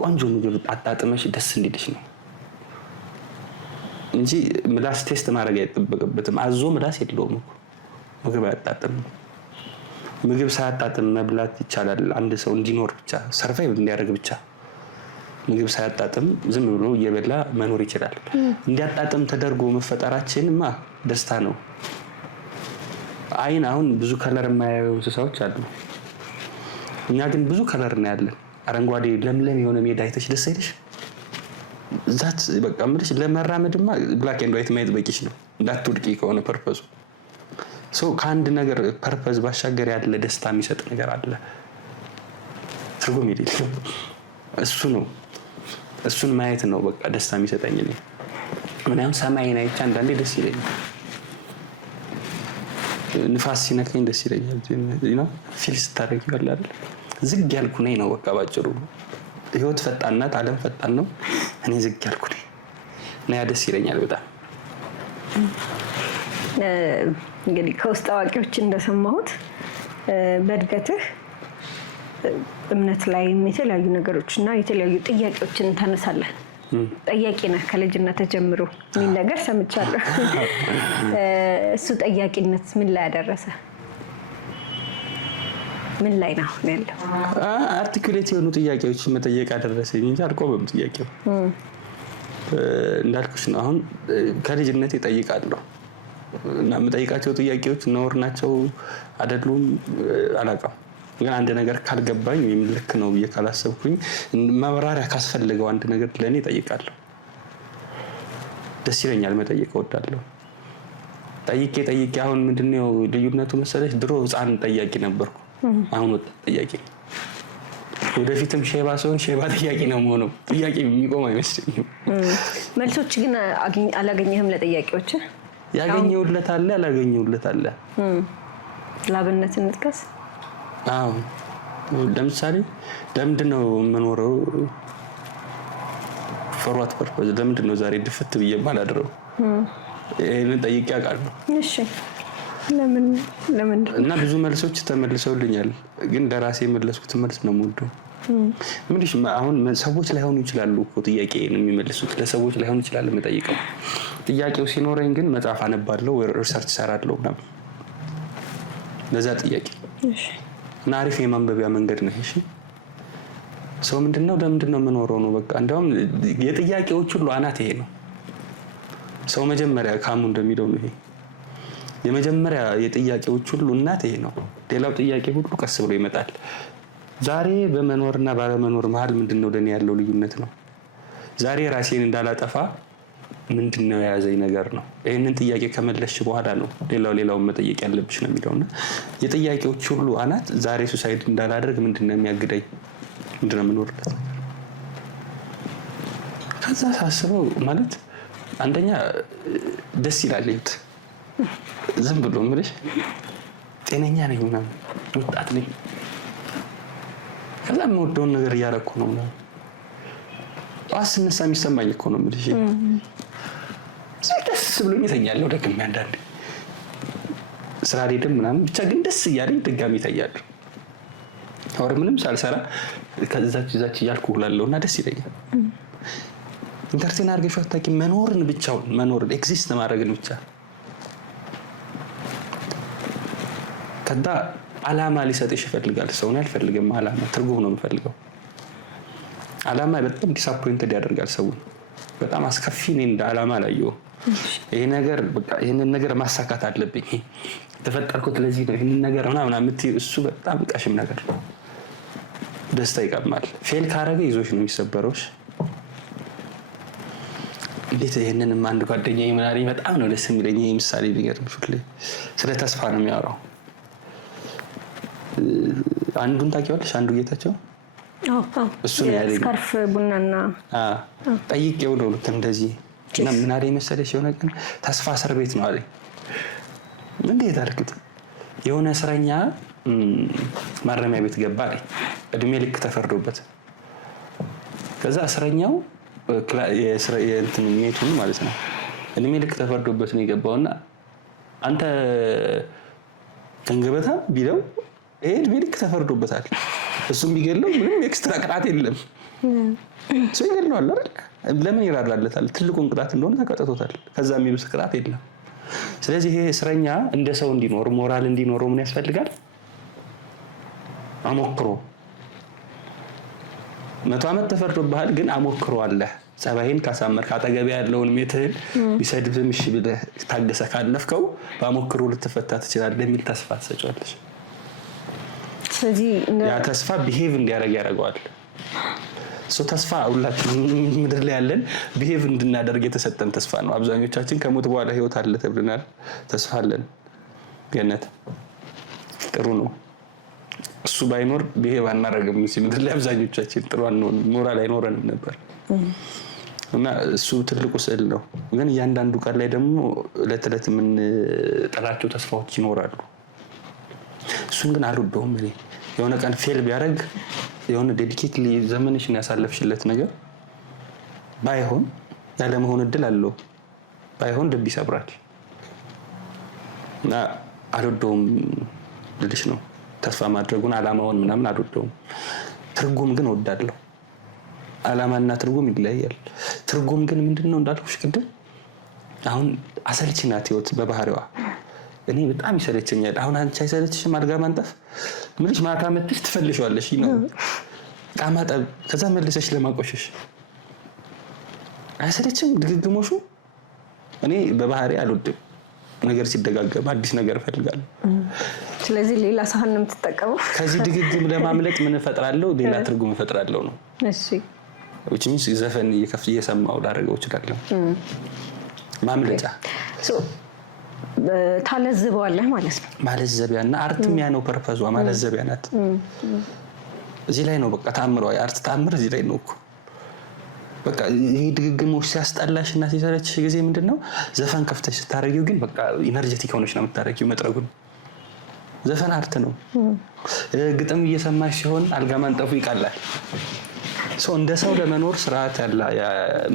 ቆንጆ ምግብ አጣጥመሽ ደስ እንዲልሽ ነው እንጂ ምላስ ቴስት ማድረግ አይጠበቅበትም። አዞ ምላስ የለውም እኮ ምግብ አያጣጥምም። ምግብ ሳያጣጥም መብላት ይቻላል። አንድ ሰው እንዲኖር ብቻ ሰርቫይቭ እንዲያደርግ ብቻ ምግብ ሳያጣጥም ዝም ብሎ እየበላ መኖር ይችላል። እንዲያጣጥም ተደርጎ መፈጠራችንማ ደስታ ነው። አይን አሁን ብዙ ከለር የማያዩ እንስሳዎች አሉ። እኛ ግን ብዙ ከለር እናያለን። አረንጓዴ ለምለም የሆነ ሜዳ አይተሽ ደስ አይልሽ? ዛት በቃ ምንሽ ለመራመድማ ብላክ ኤንድ ዋይት ማየት በቂሽ ነው። እንዳትወድቂ ከሆነ ፐርፐዙ ሰው ከአንድ ነገር ፐርፐዝ ባሻገር ያለ ደስታ የሚሰጥ ነገር አለ። ትርጉም የሌለው እሱ ነው። እሱን ማየት ነው በቃ ደስታ የሚሰጠኝ ነው። ምናምን ሰማይን አይቼ አንዳንዴ ደስ ይለኛል። ንፋስ ሲነካኝ ደስ ይለኛል። ፊል ስታደርጊ ይላል አይደል? ዝግ ያልኩ ነኝ ነው በቃ ባጭሩ። ህይወት ፈጣን ናት፣ ዓለም ፈጣን ነው። እኔ ዝግ ያልኩ ነኝ እና ያ ደስ ይለኛል በጣም። እንግዲህ ከውስጥ አዋቂዎች እንደሰማሁት በእድገትህ እምነት ላይ የተለያዩ ነገሮች እና የተለያዩ ጥያቄዎችን ታነሳለህ። ጠያቂ ነህ ከልጅነት ጀምሮ የሚል ነገር ሰምቻለሁ። እሱ ጠያቂነት ምን ላይ ያደረሰ? ምን ላይ ነው ያለው? አርቲኩሌት የሆኑ ጥያቄዎች መጠየቅ ያደረሰኝ እንጂ አልቆምም ጥያቄው። እንዳልኩሽ ነው። አሁን ከልጅነት እጠይቃለሁ እና የምጠይቃቸው ጥያቄዎች ነውር ናቸው አይደሉም አላውቅም። ግን አንድ ነገር ካልገባኝ ወይም ልክ ነው ብዬ ካላሰብኩኝ ማብራሪያ ካስፈልገው አንድ ነገር ለኔ እጠይቃለሁ። ደስ ይለኛል፣ መጠየቅ እወዳለሁ። ጠይቄ አሁን ምንድነው ልዩነቱ መሰለሽ? ድሮ ህፃን ጠያቂ ነበርኩ፣ አሁን ወጣት ጠያቂ። ወደፊትም ሼባ ሲሆን ሼባ ጠያቂ ነው የምሆነው። ጥያቄ የሚቆም አይመስለኝም። መልሶች ግን አላገኘህም ለጥያቄዎች? ያገኘሁለት አለ፣ ያላገኘሁለት አለ። ላብነት እንጥቀስ። አዎ ለምሳሌ ለምንድን ነው የምኖረው? ፎርዋት ፐርፖዝ ለምንድን ነው ዛሬ ድፍት ብዬ ማላድረው? ይሄንን ጠይቄ አውቃለሁ። እሺ ለምን እና ብዙ መልሶች ተመልሰውልኛል። ግን ለራሴ የመለስኩት መልስ ነው የምወደው። ምንድነው አሁን ሰዎች ላይሆኑ ይችላሉ እኮ ጥያቄን የሚመልሱት፣ ለሰዎች ላይሆኑ ይችላል የምጠይቀው። ጥያቄው ሲኖረኝ ግን መጽሐፍ አነባለሁ ወይ ሪሰርች እሰራለሁ ምናምን ለዛ ጥያቄ። እሺ እና አሪፍ የማንበቢያ መንገድ ነው። እሺ ሰው ምንድነው ለምንድነው የምኖረው ነው በቃ። እንደውም የጥያቄዎች ሁሉ አናት ይሄ ነው። ሰው መጀመሪያ ካሙ እንደሚለው ነው ይሄ የመጀመሪያ የጥያቄዎች ሁሉ እናት ይሄ ነው። ሌላው ጥያቄ ሁሉ ቀስ ብሎ ይመጣል። ዛሬ በመኖርና ባለመኖር መሀል ምንድነው ለኔ ያለው ልዩነት ነው? ዛሬ ራሴን እንዳላጠፋ ምንድነው የያዘኝ ነገር ነው? ይሄንን ጥያቄ ከመለስሽ በኋላ ነው ሌላውን መጠየቅ ያለብሽ ነው የሚለውና የጥያቄዎች ሁሉ አናት ዛሬ ሱሳይድ እንዳላደርግ ምንድነው የሚያግደኝ? ምንድነው የምኖርለት ነገር? ከዛ ሳስበው ማለት አንደኛ ደስ ይላል ይሁት ዝም ብሎ ምልሽ ጤነኛ ነኝ ምናምን ወጣት ነኝ። ከዛ የምወደውን ነገር እያደረኩ ነው ምናምን ጠዋት ስነሳ የሚሰማኝ እኮ ነው የምልሽ። ደስ ብሎኝ እተኛለሁ። ደግሜ አንዳንዴ ስራ አልሄድም ምናምን ብቻ ግን ደስ እያለኝ ድጋሚ እተኛለሁ። አሁን ምንም ሳልሰራ ከዛች እያልኩ እውላለሁ እና ደስ ይለኛል። ኢንተርቴን አድርገሽ አታውቂም? መኖርን ብቻውን መኖርን ኤግዚስት ማድረግን ብቻ ከዛ አላማ ሊሰጥሽ ይፈልጋል። ሰውን አልፈልግም። አላማ ትርጉም ነው የምፈልገው። አላማ በጣም ዲስአፖይንትድ ያደርጋል ሰውን። በጣም አስከፊ ነኝ እንደ አላማ ላየው ይሄ ነገር በቃ ይሄንን ነገር ማሳካት አለብኝ ተፈጠርኩት ለዚህ ነው ይሄንን ነገር ምናምን የምትይው እሱ በጣም ቀሽም ነገር ነው። ደስታ ይቀማል። ፌል ካረገ ይዞሽ ነው የሚሰበረውሽ። እንዴት ይሄንንም አንድ ጓደኛዬ ምን አለኝ በጣም ነው ደስ የሚለኝ። ይሄ ምሳሌ ሊገርምሽ ስለ ተስፋ ነው የሚያወራው። አንዱን ታውቂዋለሽ? አንዱ ጌታቸው እሱ ነው ያለኝ። ስካርፍ ቡናና ጠይቄው ነው ልክ እንደዚህ እና ምን አለኝ መሰለሽ የሆነ ቀን ተስፋ እስር ቤት ነው አለኝ። እንዴት አልኩት? የሆነ እስረኛ ማረሚያ ቤት ገባ አለኝ። እድሜ ልክ ተፈርዶበት ከዛ እስረኛው የእንትን ሜቱን ማለት ነው እድሜ ልክ ተፈርዶበት ነው የገባውና አንተ ከንገበታ ቢለው ይሄ እድሜ ልክ ተፈርዶበታል። እሱም ቢገለው ምንም ኤክስትራ ቅጣት የለም። ሰው ይገለዋል አይደል? ለምን ይራራለታል? ትልቁን ቅጣት እንደሆነ ተቀጥቶታል። ከዛ የሚሉት ቅጣት የለም። ስለዚህ ይሄ እስረኛ እንደ ሰው እንዲኖር ሞራል እንዲኖረው ምን ያስፈልጋል? አሞክሮ 100 ዓመት ተፈርዶብሃል፣ ግን አሞክሮ አለ። ጸባይን ካሳመር ካጠገብ ያለውን ሜትህን ቢሰድብም እሺ ብለህ ታገሰ ካለፍከው በአሞክሮ ልትፈታ ትችላለህ የሚል ተስፋ ትሰጫለሽ። ስለዚህ ያ ተስፋ ቢሄቭ እንዲያደርግ ያደርገዋል። ተስፋ ሁላችንም ምድር ላይ ያለን ቢሄቭ እንድናደርግ የተሰጠን ተስፋ ነው። አብዛኞቻችን ከሞት በኋላ ህይወት አለ ተብለናል። ተስፋ አለን። ገነት ጥሩ ነው። እሱ ባይኖር ቢሄቭ አናደርግም። ምድር ላይ አብዛኞቻችን ጥሩ አንሆንም፣ ሞራል አይኖረንም ነበር እና እሱ ትልቁ ስዕል ነው። ግን እያንዳንዱ ቃል ላይ ደግሞ ዕለት ዕለት የምንጠላቸው ተስፋዎች ይኖራሉ። እሱን ግን አልወደውም እኔ። የሆነ ቀን ፌል ቢያደርግ የሆነ ዴዲኬትሊ ዘመንሽን ያሳለፍሽለት ነገር ባይሆን ያለመሆን እድል አለው። ባይሆን ልብ ይሰብራል እና አልወደውም ልልሽ ነው። ተስፋ ማድረጉን አላማውን ምናምን አልወደውም። ትርጉም ግን እወዳለሁ። አላማና ትርጉም ይለያያል። ትርጉም ግን ምንድነው እንዳልኩሽ ቅድም አሁን አሰልቺ ናት ህይወት በባህሪዋ። እኔ በጣም ይሰለቸኛል። አሁን አንቺ አይሰለችሽም? አልጋ ማንጠፍ ምንሽ ማታ መጥተሽ ትፈልሺዋለሽ ነው ዕቃ ማጠብ፣ ከዛ መልሰሽ ለማቆሸሽ አይሰለችም ድግግሞሹ? እኔ በባህሪ አልወድም ነገር ሲደጋገም አዲስ ነገር እፈልጋለሁ። ስለዚህ ሌላ ሳህን ነው የምትጠቀመው? ከዚህ ድግግም ለማምለጥ ምን እፈጥራለሁ? ሌላ ትርጉም እፈጥራለሁ ነው። እሺ which means ዘፈን እየሰማሁ ላደርገው እችላለሁ። ማምለጫ ታለዝበዋለህ ማለት ነው። ማለዘቢያና አርትሚያ ነው ፐርፐዟ። ማለዘቢያ ናት። እዚህ ላይ ነው በቃ ታምሯ። የአርት ታምር እዚህ ላይ ነው እኮ። በቃ ይሄ ድግግሞሽ ሲያስጠላሽና ሲሰለችሽ ጊዜ ምንድነው ዘፈን ከፍተሽ ስታረጊው ግን በቃ ኢነርጂቲክ ሆነሽ ነው የምታረጊው። መጥረጉን ዘፈን አርት ነው። ግጥም እየሰማሽ ሲሆን አልጋ ማንጠፉ ይቀላል። እንደ ሰው ለመኖር ስርዓት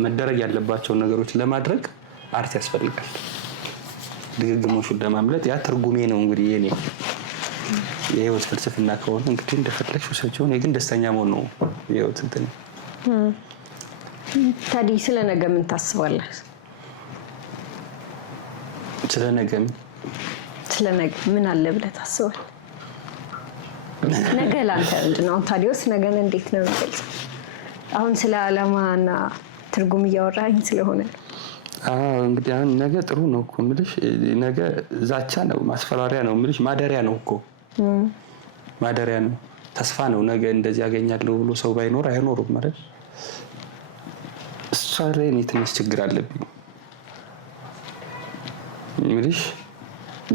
መደረግ ያለባቸውን ነገሮች ለማድረግ አርት ያስፈልጋል። ድግግሞሹን ለማምለጥ ያ ትርጉሜ ነው እንግዲህ የኔ የህይወት ፍልስፍና ከሆነ እንግዲህ እንደፈለግሽ ውሰጂው። እኔ ግን ደስተኛ መሆን ነው የህይወት እንትን። ታዲያ ስለ ነገ ምን ታስባለህ? ስለ ነገ ምን አለ ብለህ ታስባለህ? ነገ ላንተ ምንድን ነው? ታዲያስ ነገን እንዴት ነው የምትገልጸው? አሁን ስለ ዓላማና ትርጉም እያወራኝ ስለሆነ እንግዲህ አሁን ነገ ጥሩ ነው እኮ የምልሽ። ነገ ዛቻ ነው፣ ማስፈራሪያ ነው የምልሽ። ማደሪያ ነው እኮ ማደሪያ ነው፣ ተስፋ ነው። ነገ እንደዚህ ያገኛለሁ ብሎ ሰው ባይኖር አይኖርም ማለት። እሷ ላይ እኔ ትንሽ ችግር አለብኝ የምልሽ።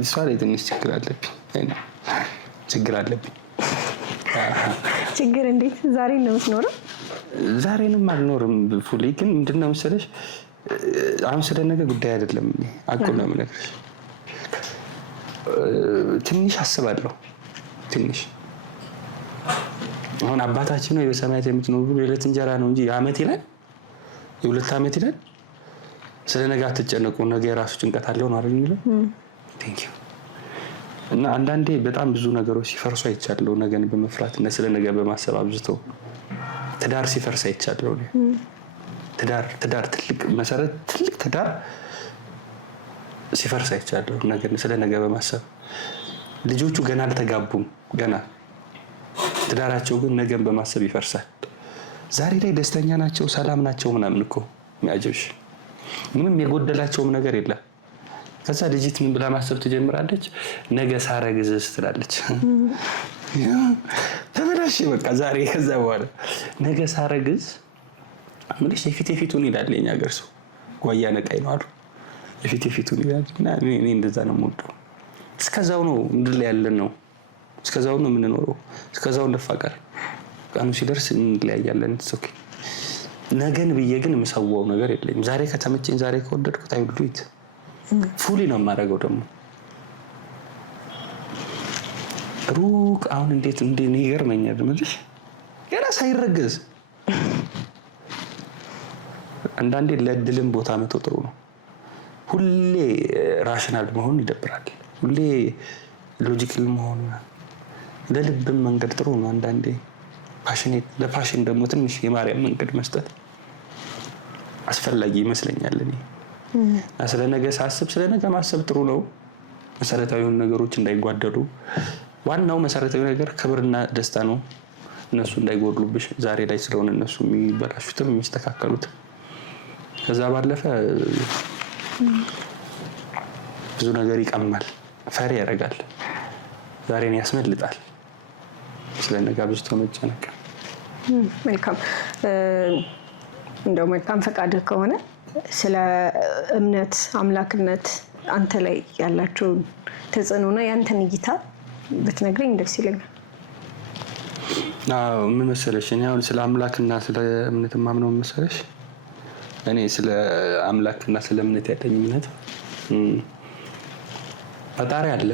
እሷ ላይ ትንሽ ችግር አለብኝ። ችግር እንዴት? ዛሬ ነው የምትኖረው? ዛሬንም አልኖርም ፉሊ። ግን ምንድነው መሰለሽ አሁን ስለ ነገ ጉዳይ አይደለም። አቁም ነው የምነግርሽ። ትንሽ አስባለሁ። ትንሽ አሁን አባታችን ነው በሰማያት የምትኖሩ የዕለት እንጀራ ነው እንጂ የዓመት ይላል የ2 ዓመት ይላል። ስለ ነገ አትጨነቁ፣ ነገ የራሱ ጭንቀት አለው ነው አይደል የሚለው። ቴንክ ዩ። እና አንዳንዴ በጣም ብዙ ነገሮች ሲፈርሱ አይቻለሁ፣ ነገን በመፍራት እና ስለ ነገ በማሰብ አብዝተው። ትዳር ሲፈርስ አይቻለሁ። ትዳር ትልቅ መሰረት፣ ትልቅ ትዳር ሲፈርስ አይቻለሁ፣ ነገን ስለ ነገ በማሰብ። ልጆቹ ገና አልተጋቡም፣ ገና ትዳራቸው ግን ነገን በማሰብ ይፈርሳል። ዛሬ ላይ ደስተኛ ናቸው፣ ሰላም ናቸው ምናምን እኮ የሚያጀብሽ ምንም የጎደላቸውም ነገር የለም። ከዛ ልጅት ምን ብላ ማሰብ ትጀምራለች? ነገ ሳረግዝስ ትላለች። ተበላሽ በቃ ዛሬ። ከዛ በኋላ ነገ ሳረግዝ ምንሽ የፊቱን ይላል የኛ ሀገር ሰው። ጓያ ነቃይ ነው አሉ። የፊቱን ይላል እና እኔ እንደዛ ነው የምወደው። እስከዛው ነው ምድር ላይ ያለን ነው፣ እስከዛው ነው የምንኖረው፣ እስከዛው እንፋቀር። ቀኑ ሲደርስ እንለያያለን። ኦኬ ነገን ብዬ ግን የምሰዋው ነገር የለኝም። ዛሬ ከተመቸኝ፣ ዛሬ ከወደድኩት አይወዱት ፉሊ ነው የማደርገው። ደግሞ ሩቅ አሁን እንዴት ይገርመኛል። ምንሽ ገና ሳይረገዝ አንዳንዴ ለድልም ቦታ መተው ጥሩ ነው። ሁሌ ራሽናል መሆን ይደብራል። ሁሌ ሎጂካል መሆን ለልብም መንገድ ጥሩ ነው። አንዳንዴ ለፓሽን ደግሞ ትንሽ የማርያም መንገድ መስጠት አስፈላጊ ይመስለኛል። እኔ ስለ ነገ ሳስብ፣ ስለ ነገ ማሰብ ጥሩ ነው። መሰረታዊ ነገሮች እንዳይጓደሉ። ዋናው መሰረታዊ ነገር ክብርና ደስታ ነው። እነሱ እንዳይጎድሉብሽ ዛሬ ላይ ስለሆነ እነሱ የሚበላሹትም የሚስተካከሉት። ከዛ ባለፈ ብዙ ነገር ይቀማል፣ ፈሪ ያደርጋል፣ ዛሬን ያስመልጣል። ስለ ነገ ብዙ መጨነቅ። መልካም እንደው መልካም ፈቃድ ከሆነ ስለ እምነት አምላክነት አንተ ላይ ያላቸውን ተጽዕኖና ያንተን እይታ ብትነግረኝ ደስ ይለኛል። ምን መሰለሽ፣ እኔ አሁን ስለ አምላክና ስለ እምነት የማምነው መሰለሽ፣ እኔ ስለ አምላክና ስለ እምነት ያለኝ እምነት ፈጣሪ አለ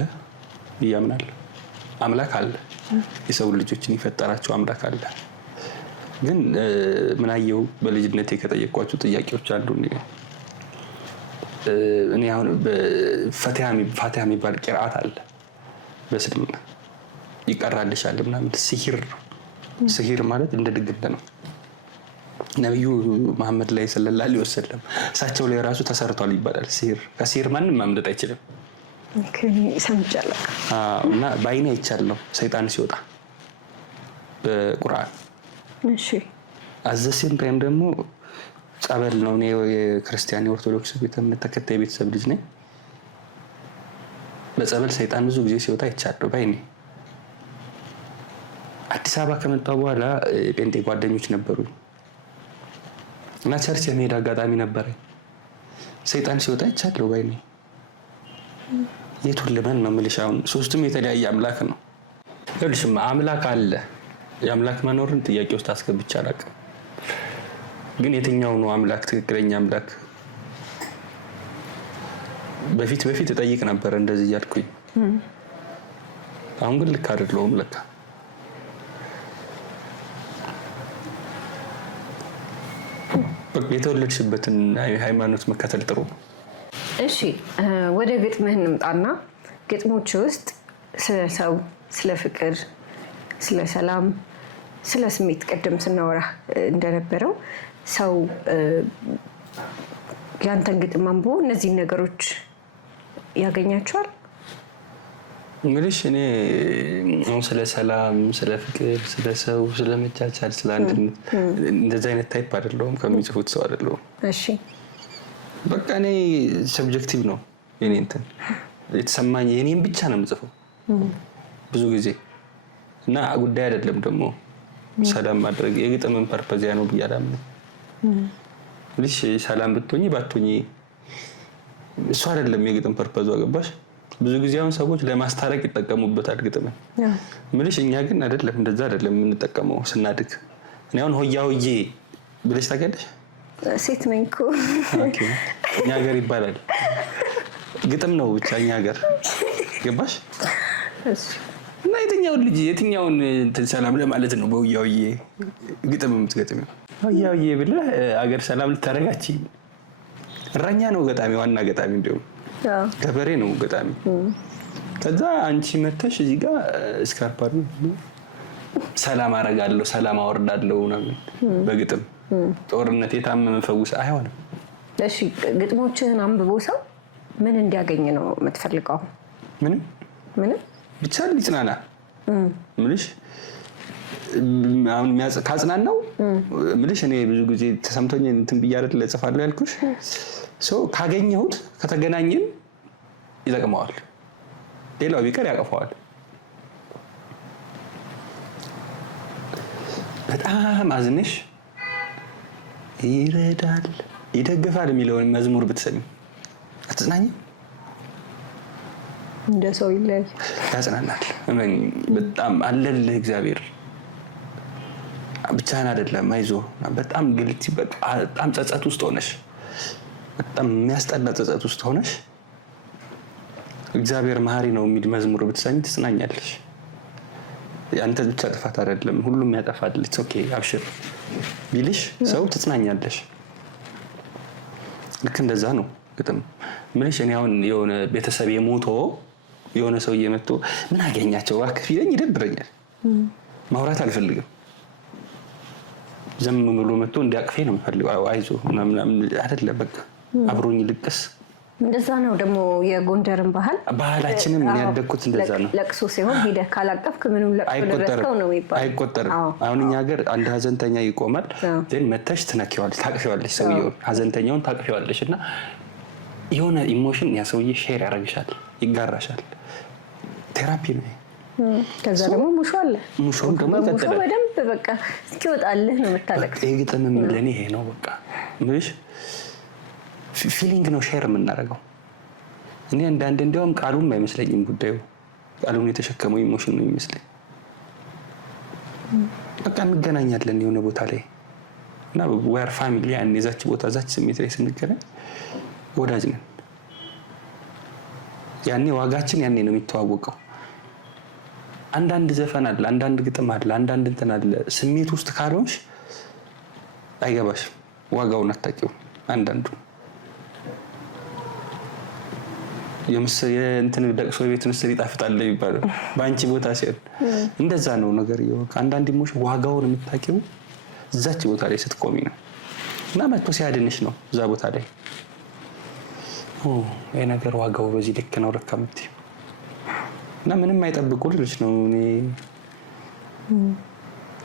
ብዬ አምናለሁ። አምላክ አለ፣ የሰው ልጆችን የፈጠራቸው አምላክ አለ። ግን ምን አየው በልጅነቴ ከጠየኳቸው ጥያቄዎች አንዱ እኔ አሁን ፋቲሃ የሚባል ቂርአት አለ በእስልምና ይቀራልሻል ምናምን። ሲሂር ነው። ሲሂር ማለት እንደ ድግምት ነው። ነብዩ መሐመድ ላይ ሰለላሁ ዐለይሂ ወሰለም እሳቸው ላይ ራሱ ተሰርቷል ይባላል። ሲሂር ከሲሂር ማንም ማምለጥ አይችልም። ሰምቻለሁ እና በአይኔ አይቻለሁ ሰይጣን ሲወጣ በቁርአን። እሺ አዘሴም ታይም ደግሞ ጸበል ነው። እኔ የክርስቲያን የኦርቶዶክስ ቤተ እምነት ተከታይ ቤተሰብ ልጅ ነኝ። በጸበል ሰይጣን ብዙ ጊዜ ሲወጣ አይቻለሁ በአይኔ። አዲስ አበባ ከመጣሁ በኋላ ጴንጤ ጓደኞች ነበሩኝ እና ቸርች የመሄድ አጋጣሚ ነበረኝ። ሰይጣን ሲወጣ አይቻለሁ በአይኔ። የቱን ልመን ነው የምልሽ? አሁን ሶስቱም የተለያየ አምላክ ነው። ይኸውልሽማ አምላክ አለ። የአምላክ መኖርን ጥያቄ ውስጥ አስገብቼ አላውቅም። ግን የትኛው ነው አምላክ? ትክክለኛ አምላክ በፊት እጠይቅ ነበር እንደዚህ እያልኩኝ። አሁን ግን ልክ አይደለሁም ለካ። የተወለድሽበትን ሃይማኖት መከተል ጥሩ ነው። እሺ ወደ ግጥምህ እንምጣና ግጥሞች ውስጥ ስለ ሰው፣ ስለ ፍቅር፣ ስለ ሰላም፣ ስለ ስሜት ቅድም ስናወራ እንደነበረው ሰው ያንተን ግጥም አንብቦ እነዚህን ነገሮች ያገኛቸዋል? እንግዲህ እኔ ስለ ሰላም፣ ስለ ፍቅር፣ ስለ ሰው፣ ስለ መቻቻል፣ ስለ አንድነት እንደዚህ አይነት ታይፕ አይደለሁም። ከሚጽፉት ሰው አይደለሁም። እሺ በቃ እኔ ሰብጀክቲቭ ነው የኔ እንትን የተሰማኝ የኔን ብቻ ነው የምጽፈው ብዙ ጊዜ እና ጉዳይ አይደለም ደግሞ ሰላም ማድረግ የግጥምን ፐርፐዝ ያ ነው ብዬ አላምንም። ልጅ ሰላም ብትሆኚ ባትሆኚ እሱ አይደለም የግጥም ፐርፐዙ። አገባሽ? ብዙ ጊዜ አሁን ሰዎች ለማስታረቅ ይጠቀሙበታል ግጥምን። ምልሽ እኛ ግን አይደለም፣ እንደዛ አይደለም የምንጠቀመው ስናድግ። እኔ አሁን ሆያ ሆዬ ብለሽ ታውቂያለሽ? ሴት ነኝ እኮ እኛ ሀገር ይባላል። ግጥም ነው ብቻ እኛ ሀገር። ገባሽ? እና የትኛ የትኛውን እንትን ሰላም ለማለት ነው በውያውዬ ግጥም የምትገጥሚው? ውያውዬ ብለህ አገር ሰላም ልታረጋች። እረኛ ነው ገጣሚ፣ ዋና ገጣሚ እንደው ገበሬ ነው ገጣሚ። ከዛ አንቺ መተሽ እዚህ ጋር ስካርፓር ሰላም አረጋለሁ ሰላም አወርዳለሁ ምናምን በግጥም ጦርነት የታመመ ፈውስ አይሆንም። እሺ ግጥሞችህን አንብቦ ሰው ምን እንዲያገኝ ነው የምትፈልገው? ምንም ብቻ ሊጽናና ምልሽ አሁን ካጽናናው ምልሽ እኔ ብዙ ጊዜ ተሰምቶኝ እንትን ብዬ አይደል ለጽፋለሁ ያልኩሽ ሰው ካገኘሁት ከተገናኘን ይጠቅመዋል፣ ሌላው ቢቀር ያቀፈዋል። በጣም አዝነሽ ይረዳል ይደግፋል የሚለውን መዝሙር ብትሰሚ አትጽናኝም? እንደ ሰው ይለያል፣ ያጽናናል። በጣም አለልህ እግዚአብሔር ብቻህን አይደለም አይዞህ። በጣም ግልጽ በጣም ጸጸት ውስጥ ሆነሽ በጣም የሚያስጠላ ጸጸት ውስጥ ሆነሽ እግዚአብሔር መሐሪ ነው የሚል መዝሙር ብትሰሚ ትጽናኛለሽ። ያንተ ብቻ ጥፋት አይደለም ሁሉም ያጠፋል፣ ኢትስ ኦኬ አብሽር ቢልሽ ሰው ትጽናኛለሽ። ልክ እንደዛ ነው ግጥም ምንሽ። እኔ አሁን የሆነ ቤተሰብ የሞቶ የሆነ ሰው እየመጡ ምን አገኛቸው እባክህ ቢለኝ ይደብረኛል፣ ማውራት አልፈልግም። ዝም ብሎ መጥቶ እንዲያቅፌ ነው የምፈልገው። አይዞህ ምናምን አይደለም በቃ አብሮኝ ልቅስ። እንደዛ ነው ደግሞ የጎንደርን ባህላችንም ያደግኩት እንደዛ ነው። ለቅሶ ሲሆን ሄደህ ካላቀፍክ ምንም ለቅሶ ደረስከው ነው የሚባለው። አይቆጠርም። አሁን እኛ ሀገር አንድ ሀዘንተኛ ይቆማል፣ ግን መተሽ ትነኪዋለሽ፣ ታቅፊዋለሽ፣ ሰውየውን ሀዘንተኛውን ታቅፊዋለሽ እና የሆነ ኢሞሽን ያ ሰውዬ ሼር ያደርግሻል፣ ይጋራሻል። ቴራፒ ነው። ከዛ ደግሞ ሙሾ አለ። ሙሾም ደግሞ ይቀጥላል በደንብ በቃ እስኪወጣልህ ነው የምታለቅስ። ይሄ ግጥምም ለኔ ይሄ ነው በቃ ምንሽ ፊሊንግ ነው ሼር የምናደርገው። እኔ አንዳንድ እንዲያውም ቃሉም አይመስለኝም ጉዳዩ፣ ቃሉን የተሸከመው ኢሞሽን ነው የሚመስለኝ። በቃ እንገናኛለን የሆነ ቦታ ላይ እና ዌር ፋሚሊ ያን የዛች ቦታ ዛች ስሜት ላይ ስንገናኝ ወዳጅ ነን። ያኔ ዋጋችን ያኔ ነው የሚተዋወቀው። አንዳንድ ዘፈን አለ፣ አንዳንድ ግጥም አለ፣ አንዳንድ እንትን አለ ስሜት ውስጥ ካልሆንሽ አይገባሽም፣ ዋጋውን አታውቂውም። አንዳንዱ የእንትን ደቅሶ የቤት ምስር ይጣፍጣል የሚባለው በአንቺ ቦታ ሲሆን እንደዛ ነው ነገር ይወቅ። አንዳንድ ኢሞሽን ዋጋውን የምታውቂው እዛች ቦታ ላይ ስትቆሚ ነው እና መጥቶ ሲያድንሽ ነው እዛ ቦታ ላይ ይሄ ነገር ዋጋው በዚህ ልክ ነው ረካ የምትይው እና ምንም አይጠብቁ ልጅ ነው። እኔ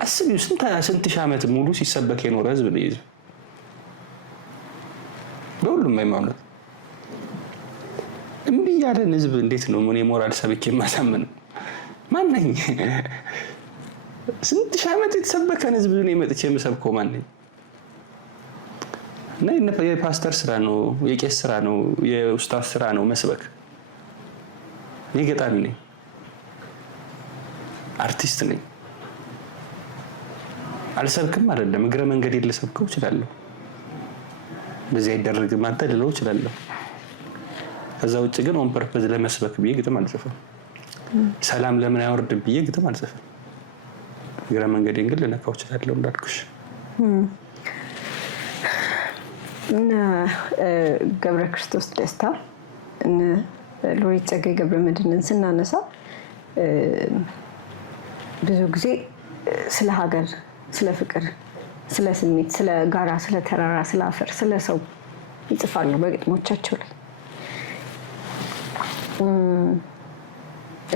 አስቢው ስንት ሺህ ዓመት ሙሉ ሲሰበክ የኖረ ህዝብ ነው ይዘ በሁሉም ሃይማኖት እምቢ ያለን ህዝብ እንዴት ነው ምን ሞራል ሰብኬ ማሳመን? ማን ነኝ? ስንት ሺህ ዓመት የተሰበከን ህዝብ ነው መጥቼ የምሰብከው ማን ነኝ? እና የፓስተር ስራ ነው፣ የቄስ ስራ ነው፣ የኡስታዝ ስራ ነው መስበክ። እኔ ገጣሚ ነኝ፣ አርቲስት ነኝ። አልሰብክም አይደለም፣ እግረ መንገድ ልሰብከው እችላለሁ። በዚህ አይደረግም አንተ ልለው እችላለሁ። ከዛ ውጭ ግን ኦን ፐርፐዝ ለመስበክ ብዬ ግጥም አልጽፍም። ሰላም ለምን አይወርድም ብዬ ግጥም አልጽፍም። እግረ መንገዴን ግን ልነካው እችላለሁ እንዳልኩሽ። እና ገብረ ክርስቶስ ደስታ እና ሎሬት ጸጋዬ ገብረመድህንን ስናነሳ ብዙ ጊዜ ስለ ሀገር፣ ስለ ፍቅር፣ ስለ ስሜት፣ ስለ ጋራ፣ ስለ ተራራ፣ ስለ አፈር፣ ስለ ሰው ይጽፋሉ በግጥሞቻቸው ላይ።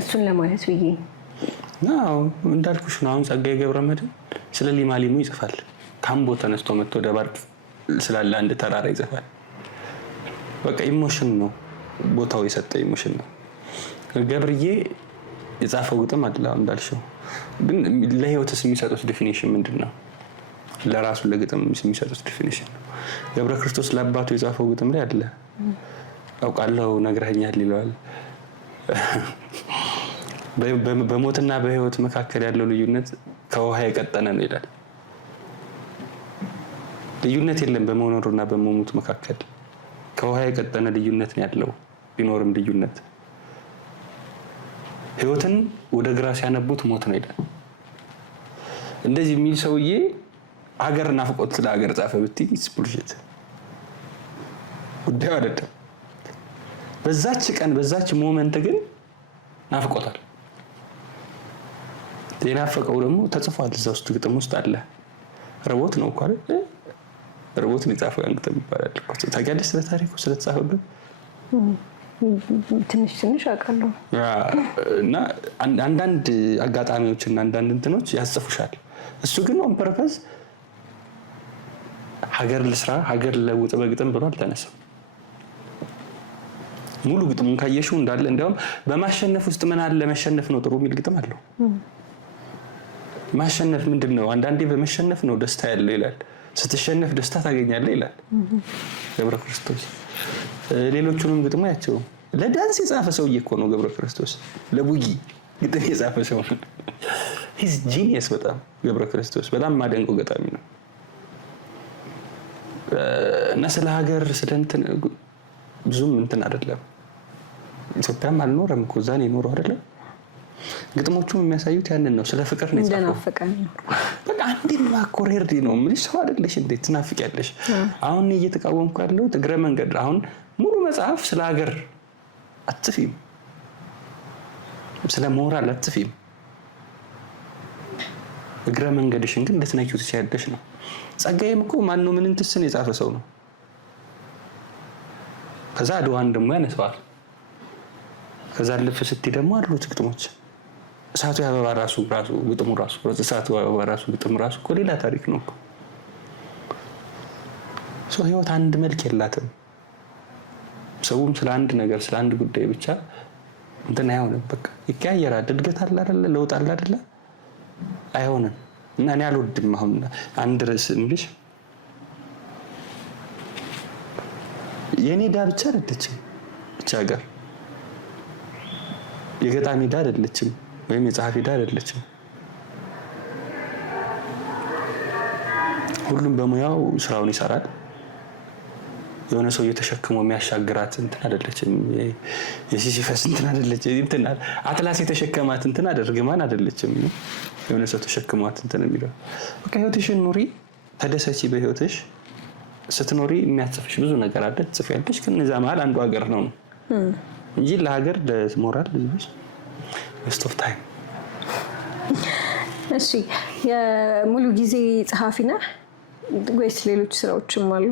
እሱን ለማለት ብዬ ነው እንዳልኩሽ ነው። አሁን ጸጋዬ ገብረመድህን ስለ ሊማሊሙ ይጽፋል። ካምቦ ተነስቶ መጥቶ ደባርቅ ስላለ አንድ ተራራ ይጽፋል። በቃ ኢሞሽን ነው ቦታው የሰጠ ኢሞሽን ነው። ገብርዬ የጻፈው ግጥም አለ እንዳልሽው፣ ግን ለህይወትስ የሚሰጡት ዲፊኒሽን ምንድነው? ለራሱ ለግጥም የሚሰጡት ዲፊኒሽን ነው። ገብረ ክርስቶስ ለአባቱ የጻፈው ግጥም ላይ አለ አውቃለሁ ነግረኸኛል ይለዋል። በሞትና በህይወት መካከል ያለው ልዩነት ከውሃ የቀጠነ ነው ይላል። ልዩነት የለም በመኖርና በመሞት መካከል፣ ከውሃ የቀጠነ ልዩነት ነው ያለው ቢኖርም ልዩነት። ህይወትን ወደ ግራ ሲያነቡት ሞት ነው ይላል። እንደዚህ የሚል ሰውዬ ሀገር ናፍቆት ስለ ሀገር ጻፈ ብትይ ቡልሽት ጉዳዩ አይደለም። በዛች ቀን በዛች ሞመንት ግን ናፍቆታል። የናፈቀው ደግሞ ተጽፏል እዛ ውስጥ ግጥም ውስጥ አለ። ርቦት ነው እኮ አይደል? ርቦት ነው የጻፈው ያን ግጥም ይባላል እኮ። ታውቂያለሽ ስለ ታሪኩ ስለተጻፈበት? ትንሽ አውቃለሁ። እና አንዳንድ አጋጣሚዎችና አንዳንድ እንትኖች ያጽፉሻል። እሱ ግን ኦን ፐርፐዝ ሀገር ልስራ ሀገር ለውጥ በግጥም ብሎ አልተነሳም። ሙሉ ግጥሙን ካየሽው እንዳለ እንዲያውም በማሸነፍ ውስጥ ምን አለ መሸነፍ ነው ጥሩ የሚል ግጥም አለው። ማሸነፍ ምንድነው? አንዳንዴ በመሸነፍ ነው ደስታ ያለው ይላል። ስትሸነፍ ደስታ ታገኛለህ ይላል ገብረ ክርስቶስ። ሌሎቹንም ግጥሙ ያቸው ለዳንስ የጻፈ ሰውዬ እኮ ነው ገብረ ክርስቶስ። ለቡጊ ግጥም የጻፈ ሰው ነው። ሂዝ ጂኒየስ በጣም ገብረ ክርስቶስ በጣም ማደንቀው ገጣሚ ነው። እና ስለ ሀገር ስለ እንትን ብዙም እንትን አይደለም። ኢትዮጵያም አልኖረም እኮ እዛ ነው የኖረው አይደለም። ግጥሞቹም የሚያሳዩት ያንን ነው። ስለ ፍቅር ነው የጻፈው። በቃ አንዴ ማኮሬርዲ ነው ምን ሰው አይደለሽ እንዴት ትናፍቂያለሽ? አሁን እየተቃወምኩ ያለው እግረ መንገድ አሁን ሙሉ መጽሐፍ ስለ ሀገር አትፊም፣ ስለ ሞራል አትፊም። እግረ መንገድሽን ግን ልትነኪው ትችያለሽ ነው። ጸጋዬም እኮ ማነው ምን እንትስን የጻፈ ሰው ነው። ከዛ አድዋን ደግሞ ያነሳዋል። ከዛ ልፍ ስትይ ደግሞ አሉት ግጥሞች እሳቱ ያበባ ራሱ ግጥሙ ራሱ እሳቱ ያበባ ራሱ ግጥሙ ራሱ እኮ ሌላ ታሪክ ነው እኮ። ሰው ህይወት አንድ መልክ የላትም። ሰውም ስለ አንድ ነገር ስለ አንድ ጉዳይ ብቻ እንትን አይሆንም። በቃ ይቀያየራል። እድገት አለ አይደለ? ለውጥ አለ አይደለ? አይሆንም። እና እኔ አልወድም። አሁን አንድ ርዕስ እንግዲህ የኔ ዳ ብቻ አይደለችም ብቻ ሀገር የገጣሚ ዳ አይደለችም ወይም የጸሐፊ ዳ አይደለችም። ሁሉም በሙያው ስራውን ይሰራል። የሆነ ሰው እየተሸከመው የሚያሻግራት እንትን አይደለችም። የሲሲፈስ እንትን አይደለችም። እንትን አትላስ የተሸከማት እንትን አደርግማን አይደለችም። የሆነ ሰው ተሸክሟት እንትን የሚለው በቃ ህይወትሽን ኑሪ፣ ተደሰቺ። በህይወትሽ ስትኖሪ የሚያጽፍሽ ብዙ ነገር አለ፣ ትጽፊያለሽ። ከነዛ መሀል አንዱ ሀገር ነው እንጂ ለሀገር ለሞራል ልጅ ዌስት ኦፍ ታይም። እሺ የሙሉ ጊዜ ጸሐፊ ነህ ወይስ ሌሎች ስራዎችም አሉ?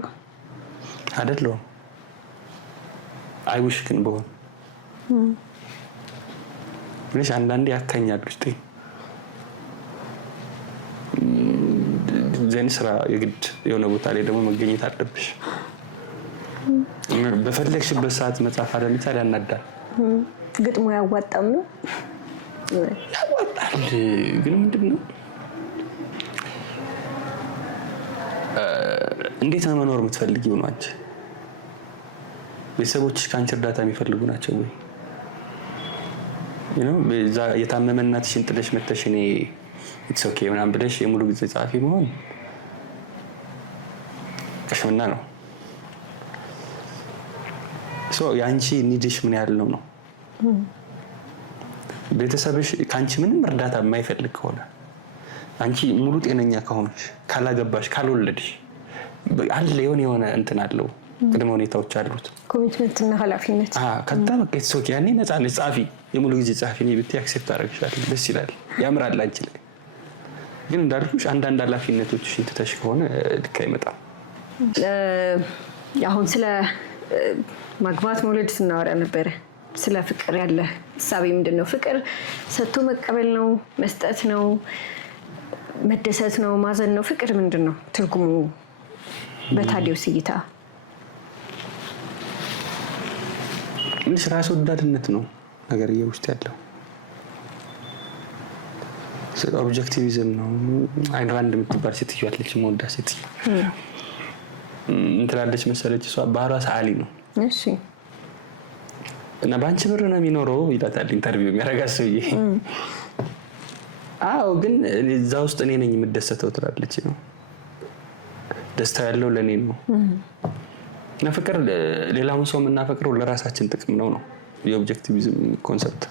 አይደለም። አይውሽ ግን በሆነ ምንሽ አንዳንዴ ያካኛል ውስጤ። ዘን ስራ የግድ የሆነ ቦታ ላይ ደግሞ መገኘት አለብሽ። በፈለግሽበት ሰዓት መጻፍ አለመቻል ያናዳል። ግጥሙ ያዋጣም ነው ያዋጣል። ግን ምንድነው እንዴት ነው መኖር የምትፈልጊው ነው አንቺ? ቤተሰቦችሽ ከአንቺ እርዳታ የሚፈልጉ ናቸው ወይ? በዛ የታመመ እናትሽን ጥለሽ መተሽ እኔ ኢትስ ኦኬ ምናምን ብለሽ የሙሉ ጊዜ ጸሐፊ መሆን ቅሽምና ነው። የአንቺ ኒድሽ ምን ያህል ነው? ቤተሰብሽ ከአንቺ ምንም እርዳታ የማይፈልግ ከሆነ አንቺ ሙሉ ጤነኛ ከሆንሽ ካላገባሽ ካልወለድሽ አለ የሆነ እንትን አለው ቅድመ ሁኔታዎች አሉት። ኮሚትመንት እና ኃላፊነት ከዛ በቃ ሶኪ ያኔ ነፃ ነሽ። ጸሐፊ የሙሉ ጊዜ ጸሐፊ ነኝ ብትይ አክሴፕት አደርግሻለሁ። ደስ ይላል፣ ያምራል አንቺ ላይ። ግን እንዳልኩሽ አንዳንድ ኃላፊነቶችሽን ትተሽ ከሆነ ልክ አይመጣም። አሁን ስለ ማግባት መውለድ ስናወራ ነበረ። ስለ ፍቅር ያለ ሀሳቤ ምንድን ነው? ፍቅር ሰጥቶ መቀበል ነው? መስጠት ነው? መደሰት ነው? ማዘን ነው? ፍቅር ምንድን ነው ትርጉሙ በታዲዮስ እይታ? እንግዲህ ራስ ወዳድነት ነው ነገር ውስጥ ያለው። ኦብጀክቲቪዝም ነው። አይን ራንድ የምትባል ሴትዮ አለች፣ መወዳ ሴትዮ እንትላለች መሰለች። እሷ ባህሯ ሰዓሊ ነው። እሺ። እና ባንቺ ብር ነው የሚኖረው ይላታል ኢንተርቪው የሚያደርጋት ሰውዬ። አዎ ግን እዛ ውስጥ እኔ ነኝ የምደሰተው ትላለች ነው። ደስታ ያለው ለኔ ነው። እና ፍቅር ሌላውን ሰው የምናፈቅረው ለራሳችን ጥቅም ነው የኦብጀክቲቪዝም ኮንሰፕት።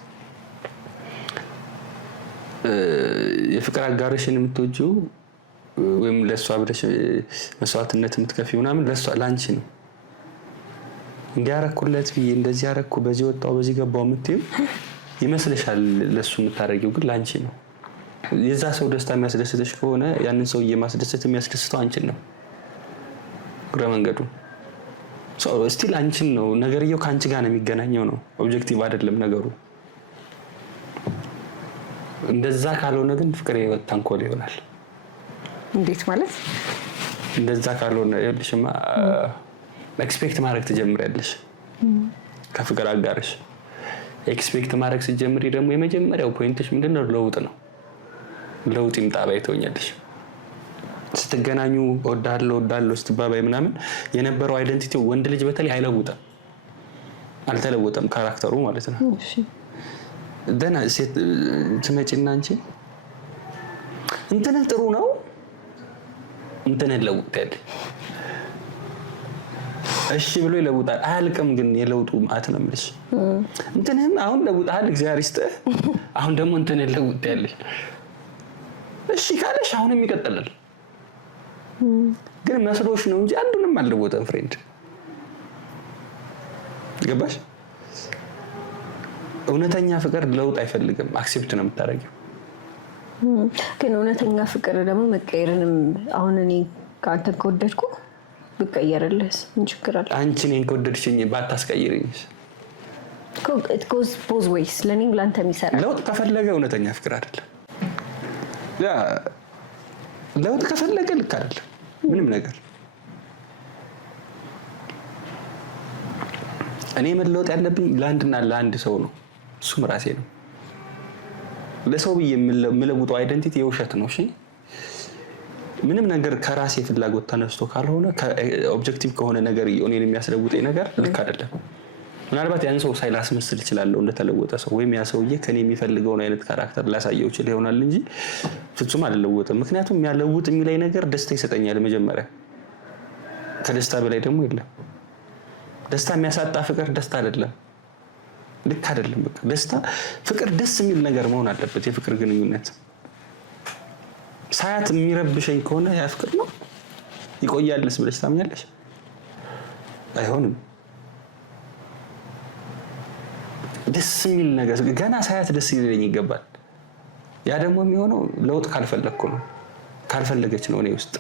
የፍቅር አጋርሽን የምትወጂው ወይም ለሷ ብለሽ መስዋዕትነት የምትከፊው ምናምን ለሷ ላንቺ ነው። እንዲያረኩለት ብዬ እንደዚህ ያረኩ በዚህ ወጣው በዚህ ገባው የምትይው ይመስልሻል። ለሱ የምታረጊው ግን ላንቺ ነው። የዛ ሰው ደስታ የሚያስደስትሽ ከሆነ ያንን ሰው የማስደሰት የሚያስደስተው አንቺን ነው። ግረ መንገዱ ስቲል አንቺን ነው። ነገርየው ከአንቺ ጋር ነው የሚገናኘው ነው። ኦብጀክቲቭ አይደለም ነገሩ። እንደዛ ካልሆነ ግን ፍቅር የህይወት ተንኮል ይሆናል። እንዴት ማለት? እንደዛ ካልሆነ ይኸውልሽማ ኤክስፔክት ማድረግ ትጀምሪያለሽ ከፍቅር አጋርሽ። ኤክስፔክት ማድረግ ስትጀምሪ ደግሞ የመጀመሪያው ፖይንትሽ ምንድነው? ለውጥ ነው። ለውጥ ይምጣ ባይ ትሆኛለሽ። ስትገናኙ ወዳለው ስትባባይ ምናምን የነበረው አይደንቲቲ ወንድ ልጅ በተለይ አይለውጥም፣ አልተለወጠም ካራክተሩ ማለት ነው። ደና ሴት ትመጪና አንቺ እንትን ጥሩ ነው እንትን ለውጣል እሺ ብሎ ይለውጣል። አያልቅም ግን የለውጡ ማት ነው የምልሽ። እንትንም አሁን ለውጣል እግዚአብሔር ይስጥህ፣ አሁን ደግሞ እንትን ለውጣልሽ እሺ ካለሽ አሁንም ይቀጥላል። ግን መስሎሽ ነው እንጂ አንዱንም አልለወጠም። ፍሬንድ ገባሽ? እውነተኛ ፍቅር ለውጥ አይፈልግም፣ አክሴፕት ነው የምታደርጊው። ግን እውነተኛ ፍቅር ደግሞ መቀየርንም አሁን እኔ ካንተ ከወደድኩ ብቀየርልህስ ምን ችግር አለ? አንቺ እኔን ከወደድሽኝ ባታስቀይሪኝስ? it goes both ways። ለኔም ላንተም ይሰራል። ለውጥ ከፈለገ እውነተኛ ፍቅር አይደለም። ያ ለውጥ ከፈለገ ልክ አይደለም ምንም ነገር። እኔ መለወጥ ያለብኝ ለአንድና ለአንድ ሰው ነው፣ እሱም ራሴ ነው። ለሰው ብዬ የምለውጠው አይደንቲቲ የውሸት ነው። እሺ ምንም ነገር ከራሴ ፍላጎት ተነስቶ ካልሆነ ኦብጀክቲቭ ከሆነ ነገር እኔን የሚያስለውጠኝ ነገር ልክ አይደለም። ምናልባት ያን ሰው ሳይላስመስል ይችላል እንደተለወጠ ሰው፣ ወይም ያ ሰውዬ ከኔ የሚፈልገውን አይነት ካራክተር ላሳየው ይችላል ይሆናል እንጂ ፍጹም አልለወጥም። ምክንያቱም ያለውጥ የሚለኝ ነገር ደስታ ይሰጠኛል። መጀመሪያ ከደስታ በላይ ደግሞ የለም። ደስታ የሚያሳጣ ፍቅር ደስታ አይደለም፣ ልክ አይደለም። በቃ ደስታ ፍቅር ደስ የሚል ነገር መሆን አለበት። የፍቅር ግንኙነት ሳያት የሚረብሸኝ ከሆነ ያ ፍቅር ነው ይቆያልስ ብለሽ ታምኛለሽ? አይሆንም። ደስ የሚል ነገር ገና ሳያት ደስ ይለኝ ይገባል። ያ ደግሞ የሚሆነው ለውጥ ካልፈለግኩ ነው። ካልፈለገች ነው እኔ ውስጥ።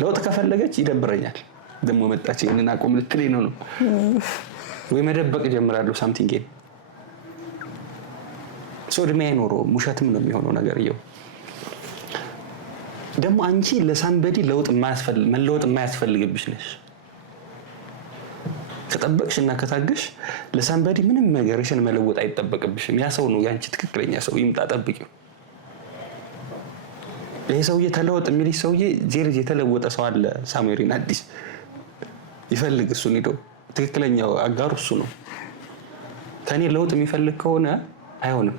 ለውጥ ከፈለገች ይደብረኛል። ደግሞ መጣች ይሄንን አቆም ልትለኝ ነው ወይ መደበቅ ጀምራለሁ ሳምቲንግ እድሜ አይኖረውም። ውሸትም ነው የሚሆነው ነገርየው። ደግሞ አንቺ ለሳምበዲ መለወጥ የማያስፈልግብሽ ነሽ። ከጠበቅሽና ከታገሽ ለሳምበዲ ምንም ነገርሽን መለወጥ አይጠበቅብሽም። ያ ሰው ነው ያንቺ ትክክለኛ ሰው። ይምጣ ጠብቂው። ይሄ ሰውዬ ተለወጥ የሚልሽ ሰውዬ ጄርጅ የተለወጠ ሰው አለ ሳሙኤልን አዲስ ይፈልግ። እሱን ሄዶ ትክክለኛው አጋሩ እሱ ነው። ከኔ ለውጥ የሚፈልግ ከሆነ አይሆንም።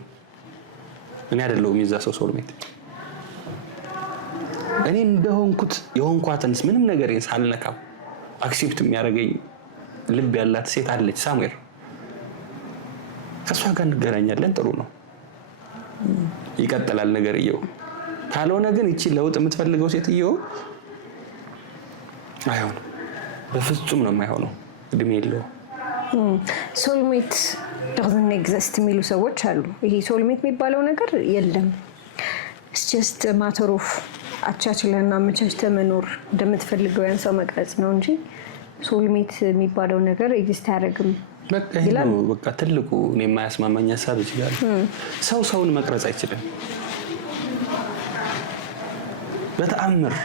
እኔ አይደለሁም የዛ ሰው ሶልሜት። እኔ እንደሆንኩት የሆንኳትንስ ምንም ነገር ሳልነካው አክሴፕት የሚያደርገኝ ልብ ያላት ሴት አለች ሳሙኤል። ከሷ ጋር እንገናኛለን። ጥሩ ነው፣ ይቀጥላል ነገርየው። ካልሆነ ግን እቺ ለውጥ የምትፈልገው ሴትየው አይሆንም፣ በፍጹም ነው የማይሆነው። እድሜ የለውም። ሶልሜት doesn't exist የሚሉ ሰዎች አሉ። ይሄ ሶልሜት የሚባለው ነገር የለም። it's just a matter of አቻችለና አመቻችተህ መኖር፣ እንደምትፈልገው ያን ሰው መቅረጽ ነው እንጂ ሶልሜት የሚባለው ነገር ኤግዚስት አያደርግም። በቃ ትልቁ እኔ የማያስማማኝ ሀሳብ ይችላል። ሰው ሰውን መቅረጽ አይችልም በተአምር።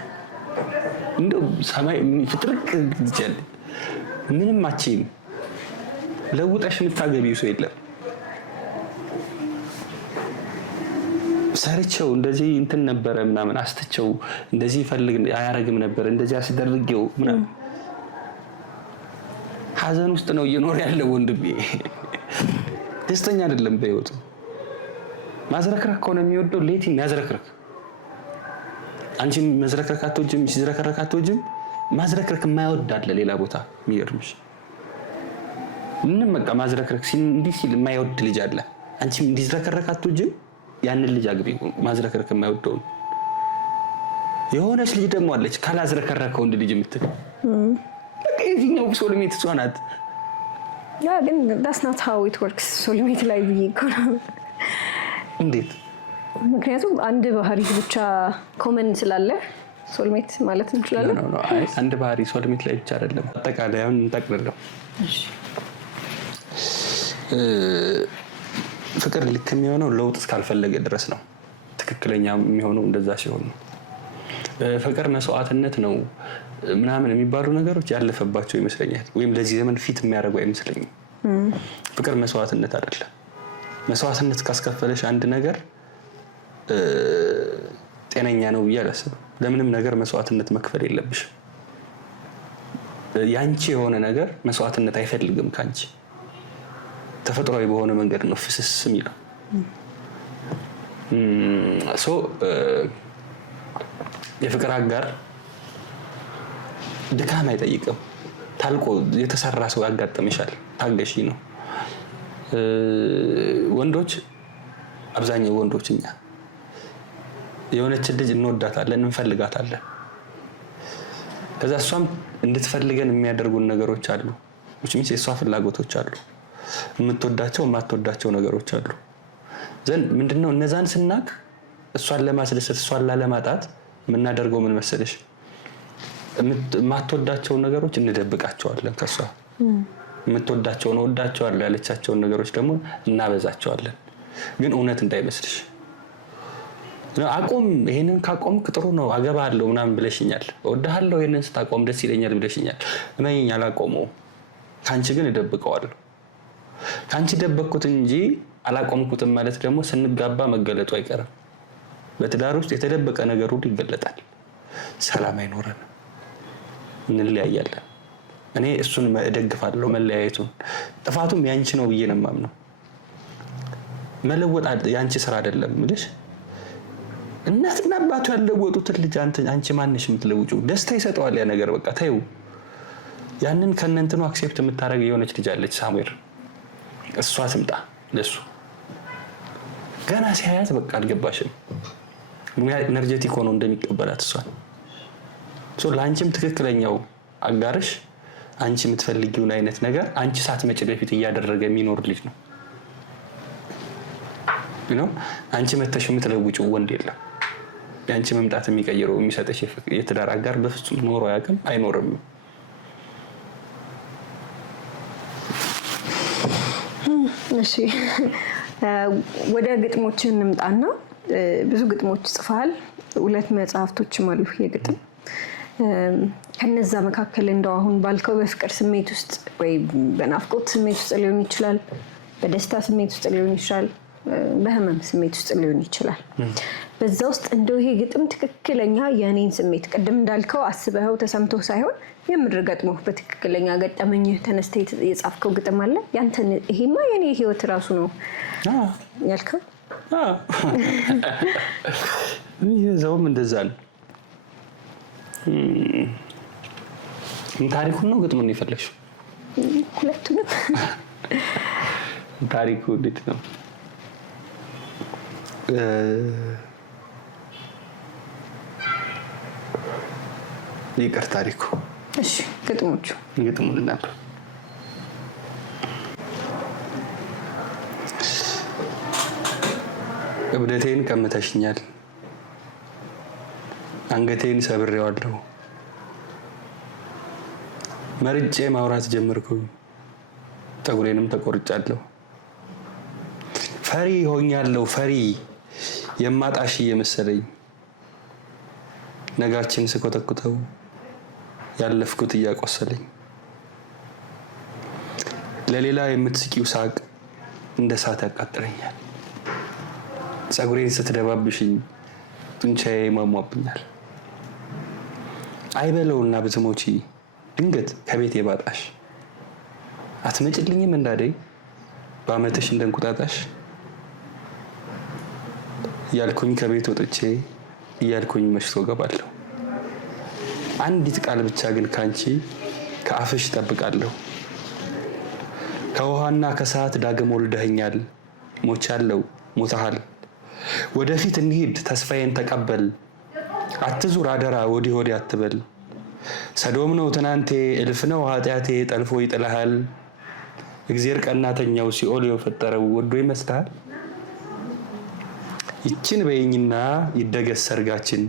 እንደው ሰማይ ፍጥርቅ ይችላል ምንም አቺም ለውጠሽ የምታገቢው ሰው የለም። ሰርቸው እንደዚህ እንትን ነበረ ምናምን አስተቸው እንደዚህ ፈልግ አያረግም ነበር እንደዚህ አስደርገው ምናምን ሀዘን ውስጥ ነው እየኖር ያለው ወንድሜ። ደስተኛ አይደለም በህይወቱ። ማዝረክረክ ከሆነ የሚወደው ሌቲን ያዝረክረክ። አንቺም መዝረክረክ አትወጂም፣ ሲዝረክረክ አትወጂም። ማዝረክረክ የማይወድ አለ ሌላ ቦታ የሚገርምሽ። ምንም በቃ ማዝረክረክ እንዲህ ሲል የማይወድ ልጅ አለ። አንቺም እንዲዝረክረክ አትወጂም፣ ያንን ልጅ አግቢ ማዝረከረክ የማይወደውን። የሆነች ልጅ ደግሞ አለች ካላዝረከረከው እንደ ልጅ የምትል በቃ የትኛው ሶልሜት እሷ ናት። ያ ግን that's not how it works ሶልሜት ላይ ብዬ እኮ ነው። እንዴት? ምክንያቱም አንድ ባህሪ ብቻ ኮመን ስላለ ሶልሜት ማለት እንችላለን። አንድ ባህሪ ሶልሜት ላይ ብቻ አይደለም፣ አጠቃላይ አሁን እንጠቅልለው። ፍቅር ልክ የሚሆነው ለውጥ እስካልፈለገ ድረስ ነው። ትክክለኛ የሚሆነው እንደዛ ሲሆን ነው። ፍቅር መስዋዕትነት ነው ምናምን የሚባሉ ነገሮች ያለፈባቸው ይመስለኛል፣ ወይም ለዚህ ዘመን ፊት የሚያደርጉ አይመስለኝም። ፍቅር መስዋዕትነት አይደለም። መስዋዕትነት ካስከፈለሽ አንድ ነገር ጤነኛ ነው ብዬ አላስብም። ለምንም ነገር መስዋዕትነት መክፈል የለብሽም። ያንቺ የሆነ ነገር መስዋዕትነት አይፈልግም ካንቺ። ተፈጥሯዊ በሆነ መንገድ ነው ፍስስ የሚለው። የፍቅር አጋር ድካም አይጠይቅም። ታልቆ የተሰራ ሰው ያጋጥምሻል፣ ታገሺ ነው። ወንዶች፣ አብዛኛው ወንዶች እኛ የሆነችን ልጅ እንወዳታለን፣ እንፈልጋታለን። ከዛ እሷም እንድትፈልገን የሚያደርጉን ነገሮች አሉ። የእሷ ፍላጎቶች አሉ፣ የምትወዳቸው የማትወዳቸው ነገሮች አሉ። ዘንድ ምንድነው እነዛን ስናቅ እሷን ለማስደሰት እሷን ላለማጣት የምናደርገው ምን መሰለሽ? የማትወዳቸውን ነገሮች እንደብቃቸዋለን ከሷ። የምትወዳቸውን እወዳቸዋለሁ ያለቻቸውን ነገሮች ደግሞ እናበዛቸዋለን። ግን እውነት እንዳይመስልሽ። አቆም፣ ይሄንን ካቆምክ ጥሩ ነው አገባለሁ ምናምን ብለሽኛል፣ እወድሃለሁ ይሄንን ስታቆም ደስ ይለኛል ብለሽኛል። እመኚኝ አላቆመውም። ካንቺ ግን እደብቀዋለሁ። ካንቺ ደበቅኩት እንጂ አላቆምኩትም ማለት ደግሞ ስንጋባ መገለጡ አይቀርም። በትዳር ውስጥ የተደበቀ ነገር ሁሉ ይገለጣል። ሰላም አይኖረንም፣ እንለያያለን። እኔ እሱን እደግፋለሁ መለያየቱን። ጥፋቱም ያንቺ ነው ብዬ ነው የማምነው። መለወጥ ያንቺ ስራ አይደለም ምልሽ። እናትና አባቱ ያለወጡትን ልጅ አንቺ ማንሽ የምትለውጪው? ደስታ ይሰጠዋል ያ ነገር። በቃ ተይው። ያንን ከነንትኑ አክሴፕት የምታደርግ የሆነች ልጅ አለች ሳሙኤል። እሷ ትምጣ ለሱ። ገና ሲያያት በቃ አልገባሽም ኤነርጄቲክ ሆኖ እንደሚቀበላት እሷን። ለአንቺም ትክክለኛው አጋርሽ አንቺ የምትፈልጊውን አይነት ነገር አንቺ ሳትመጪ በፊት እያደረገ የሚኖር ልጅ ነው። አንቺ መተሽ የምትለውጪው ወንድ የለም። የአንቺ መምጣት የሚቀይረው የሚሰጠሽ የትዳር አጋር በፍጹም ኖሮ አያውቅም፣ አይኖርም። እሺ፣ ወደ ግጥሞች እንምጣና ብዙ ግጥሞች ጽፈሃል። 2 መጽሐፍቶችም አሉ የግጥም። ከነዛ መካከል እንደው አሁን ባልከው በፍቅር ስሜት ውስጥ ወይ በናፍቆት ስሜት ውስጥ ሊሆን ይችላል፣ በደስታ ስሜት ውስጥ ሊሆን ይችላል፣ በህመም ስሜት ውስጥ ሊሆን ይችላል። በዛ ውስጥ እንደው ይሄ ግጥም ትክክለኛ የኔን ስሜት ቅድም እንዳልከው አስበኸው ተሰምቶ ሳይሆን የምድር ገጥሞ በትክክለኛ ገጠመኝ ተነስተህ የጻፍከው ግጥም አለ ያንተን? ይሄማ የኔ ህይወት ራሱ ነው ያልከው? ይዘውም እንደዛ ነው። ታሪኩን ነው ግጥሙን ነው የፈለግሽው? ሁለቱንም። ታሪኩ እንዴት ነው? ይቅር ታሪኩ። እሺ፣ ግጥሙን ነበር። እብደቴን ቀምተሽኛል፣ አንገቴን ሰብሬዋለሁ፣ መርጬ ማውራት ጀመርኩኝ፣ ጠጉሬንም ተቆርጫለሁ። ፈሪ ሆኛለሁ፣ ፈሪ የማጣሽ እየመሰለኝ፣ ነጋችን ስኮተኩተው ያለፍኩት እያቆሰለኝ፣ ለሌላ የምትስቂው ሳቅ እንደ እሳት ያቃጥለኛል፣ ፀጉሬን ስትደባብሽኝ ጡንቻዬ ይሟሟብኛል። አይበለውና ብትሞቺ ድንገት ከቤት የባጣሽ፣ አትመጭልኝም እንዳደይ በአመትሽ እንደንቁጣጣሽ፣ እያልኩኝ ከቤት ወጥቼ እያልኩኝ መሽቶ ገባለሁ። አንዲት ቃል ብቻ ግን ካንቺ ከአፍሽ እጠብቃለሁ። ከውሃና ከሰዓት ዳግም ወልደኸኛል፣ ሞቻለሁ ሞተሃል፣ ወደፊት እንሂድ ተስፋዬን ተቀበል አትዙር አደራ ወዲህ ወዲህ አትበል ሰዶም ነው ትናንቴ እልፍ ነው ኃጢአቴ ጠልፎ ይጥልሃል እግዚአብሔር ቀናተኛው ሲኦል የፈጠረው ወዶ ይመስልሃል ይችን በይኝና ይደገስ ሰርጋችን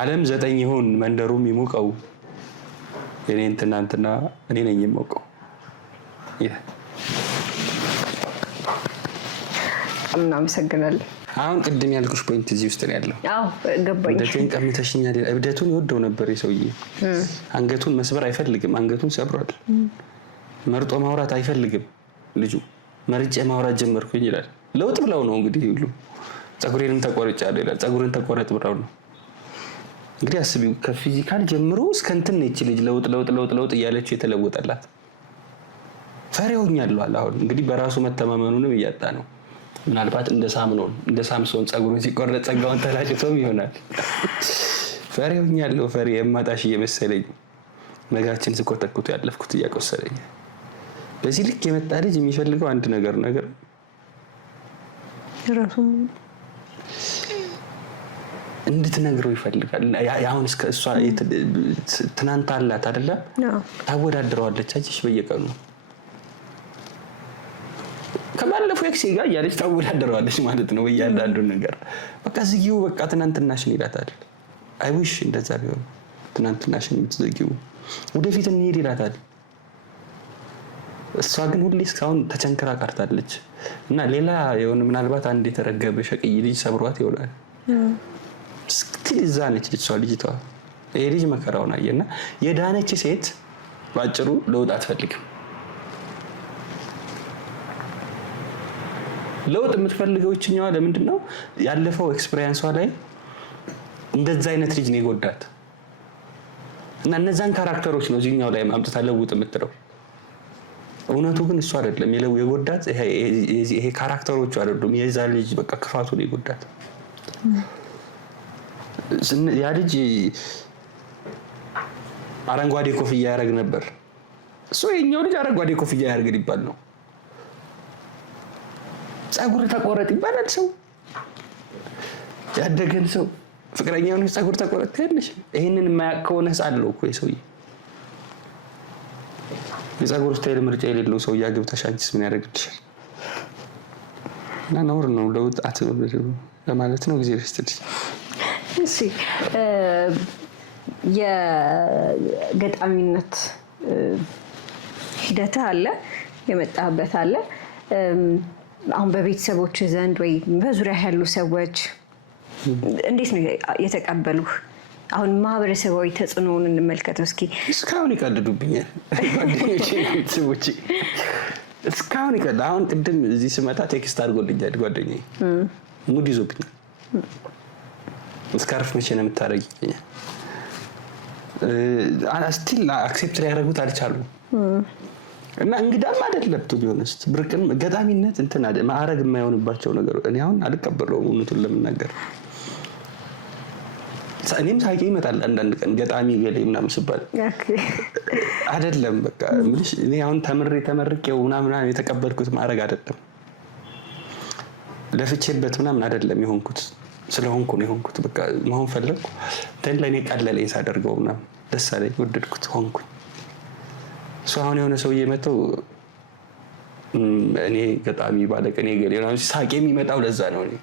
ዓለም 9 ይሁን መንደሩም ይሙቀው የኔን ትናንትና እኔ ነኝ የማውቀው እናመሰግናለን አሁን ቅድም ያልኩሽ ፖይንት እዚህ ውስጥ ነው ያለው አዎ ገባኝ እብደቱን ቀምተሽኛል እብደቱን ይወደው ነበር የሰውዬ አንገቱን መስበር አይፈልግም አንገቱን ሰብሯል መርጦ ማውራት አይፈልግም ልጁ መርጬ ማውራት ጀመርኩኝ ይላል ለውጥ ብለው ነው እንግዲህ ሁሉ ጸጉሬንም ተቆርጫለሁ ይላል ጸጉርን ተቆረጥ ብለው ነው እንግዲህ አስቢው ከፊዚካል ጀምሮ እስከ እንትን ነው እቺ ልጅ ለውጥ እያለች የተለወጠላት ፈሪውኛል አሁን እንግዲህ በራሱ መተማመኑንም እያጣ ነው ምናልባት እንደ ሳምሶን ጸጉሩን ሲቆረጥ ጸጋውን ተላጭቶም ይሆናል ፈሪውኛል ፈሪ የማጣሽ እየመሰለኝ ነጋችን ስኮተኩት ያለፍኩት እያቆሰለኝ በዚህ ልክ የመጣ ልጅ የሚፈልገው አንድ ነገር ራሱ እንድትነግረው ይፈልጋል ያሁን እስከ እሷ ትናንት አላት አይደለ ታወዳድረዋለች አጭሽ በየቀኑ ከባለፈው ኤክስ ጋር ያለች ታወዳድረዋለች ማለት ነው በእያንዳንዱ ነገር በቃ ዝጊው በቃ ትናንትናሽን ይላታል አይዊሽ እንደዛ ቢሆን ትናንትናሽን የምትዘጊው ወደፊት እንሂድ ይላታል እሷ ግን ሁሌ እስካሁን ተቸንክራ ቀርታለች እና ሌላ የሆነ ምናልባት አንድ የተረገበ ሸቅይ ልጅ ሰብሯት ይሆናል ስኪል ዛነች ልጅቷ ይሄ ልጅ መከራውን አየና የዳነች ሴት ባጭሩ ለውጥ አትፈልግም ለውጥ የምትፈልገው እችኛዋ ለምንድነው ያለፈው ኤክስፒሪየንሷ ላይ እንደዛ አይነት ልጅ ነው የጎዳት እና እነዛን ካራክተሮች ነው እዚህኛው ላይ ማምጣት ለውጥ የምትለው እውነቱ ግን እሱ አይደለም የጎዳት ይሄ ካራክተሮቹ አይደሉም የዛ ልጅ በቃ ክፋቱ ነው የጎዳት ያ ልጅ አረንጓዴ ኮፍያ ያደርግ ነበር እሱ የኛው ልጅ አረንጓዴ ኮፍያ ያደርግ ይባል ነው ጸጉር ተቆረጥ ይባላል ሰው ያደገን ሰው ፍቅረኛውን ጸጉር ተቆረጥ ትልሽ ይሄንን የማያውቀው ነሳለው እኮ የሰውዬ የጸጉር ስታይል ምርጫ የሌለው ሰው ያግብተሽ አንቺስ ምን ያደርግልሻል እና ነውር ነው ለውጥ አትበሉ ለማለት ነው ጊዜ ረስተልሽ እሺ የገጣሚነት ሂደት አለ የመጣበት አለ አሁን በቤተሰቦች ዘንድ ወይ በዙሪያ ያሉ ሰዎች እንዴት ነው የተቀበሉህ አሁን ማህበረሰባዊ ተጽዕኖውን እንመልከተው እስኪ እስካሁን ይቀልዱብኛል ጓደኞቼ ቤተሰቦቼ እስካሁን ይቀልድ አሁን ቅድም እዚህ ስመጣ ቴክስት አድርጎልኛል ጓደኛዬ ሙድ ይዞብኛል ስካርፍ መቼ ነው የምታረጊኝ ስቲል አክሴፕት ያደርጉት አልቻሉም እና እንግዳም አይደለም ቱ ቢሆንስት ብርቅም ገጣሚነት እንትን ማዕረግ የማይሆንባቸው ነገር እኔ አሁን አልቀበለውም እውነቱን ለመናገር እኔም ሳይቄ ይመጣል አንዳንድ ቀን ገጣሚ ገሌ ምናምን ሲባል አይደለም በቃ ምንሽ እኔ አሁን ተመርቄው ምናምን የተቀበልኩት ማዕረግ አይደለም ለፍቼበት ምናምን አይደለም የሆንኩት ስለሆንኩ ነው የሆንኩት በቃ መሆን ፈለኩ ለኔ ቀለለኝ ሳደርገው ምናምን ደስ አለኝ ወደድኩት ሆንኩኝ ሰው አሁን የሆነ ሰውዬ መተው እኔ ገጣሚ ባለቀኔ ገሌ ነው ሳቄ የሚመጣው ለዛ ነው እኔ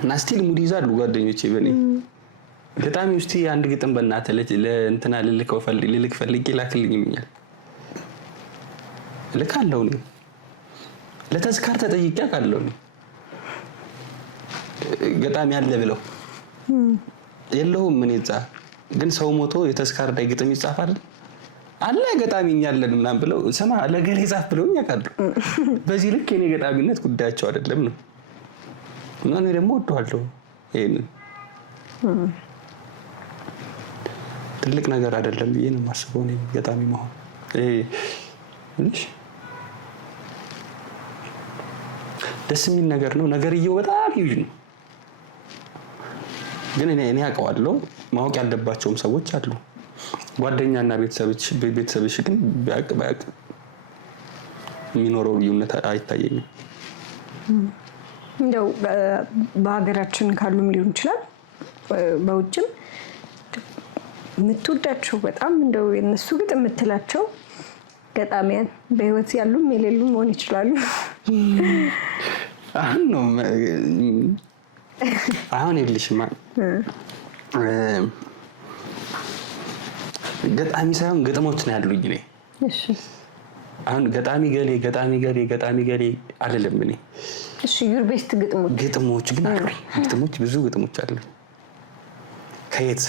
እና ስቲል ሙድ ይዛሉ ጓደኞቼ በኔ ገጣሚ ውስጥ አንድ ግጥም በእናትህ ለእንትና ልልክ ፈልጌ ላክልኝ ይኛል ልካለው ነው ለተዝካር ተጠይቄ አውቃለሁ ገጣሚ አለ ብለው የለውም ምን ይጻፍ ግን ሰው ሞቶ የተዝካር ላይ ግጥም ይጻፋል አለ ገጣሚኛ አለን ምናምን ብለው ሰማ ለገሌ ጻፍ ብለውኝ ያውቃሉ በዚህ ልክ የኔ ገጣሚነት ጉዳያቸው አይደለም ነው እና እኔ ደግሞ ወደዋለሁ ይሄንን ትልቅ ነገር አይደለም ብዬ ነው የማስበው እኔ ገጣሚ መሆን እሺ ደስ የሚል ነገር ነው ነገርየው በጣም ይውጅ ነው ግን እኔ አውቀዋለሁ ማወቅ ያለባቸውም ሰዎች አሉ ጓደኛና ቤተሰብሽ ግን የሚኖረው ልዩነት አይታየኝም እንደው በሀገራችን ካሉም ሊሆን ይችላል በውጭም የምትወዳቸው በጣም እንደው የነሱ ግጥም የምትላቸው ገጣሚያን በህይወት ያሉም የሌሉም መሆን ይችላሉ? አሁን የልሽማ ገጣሚ ሳይሆን ግጥሞች ነው ያሉኝ እኔ። እሺ አሁን ገጣሚ ገሌ አይደለም እኔ። እሺ ዩር ቤስት ግጥሞች ግን አሉኝ። ግጥሞች ብዙ ግጥሞች አሉኝ። ከየት?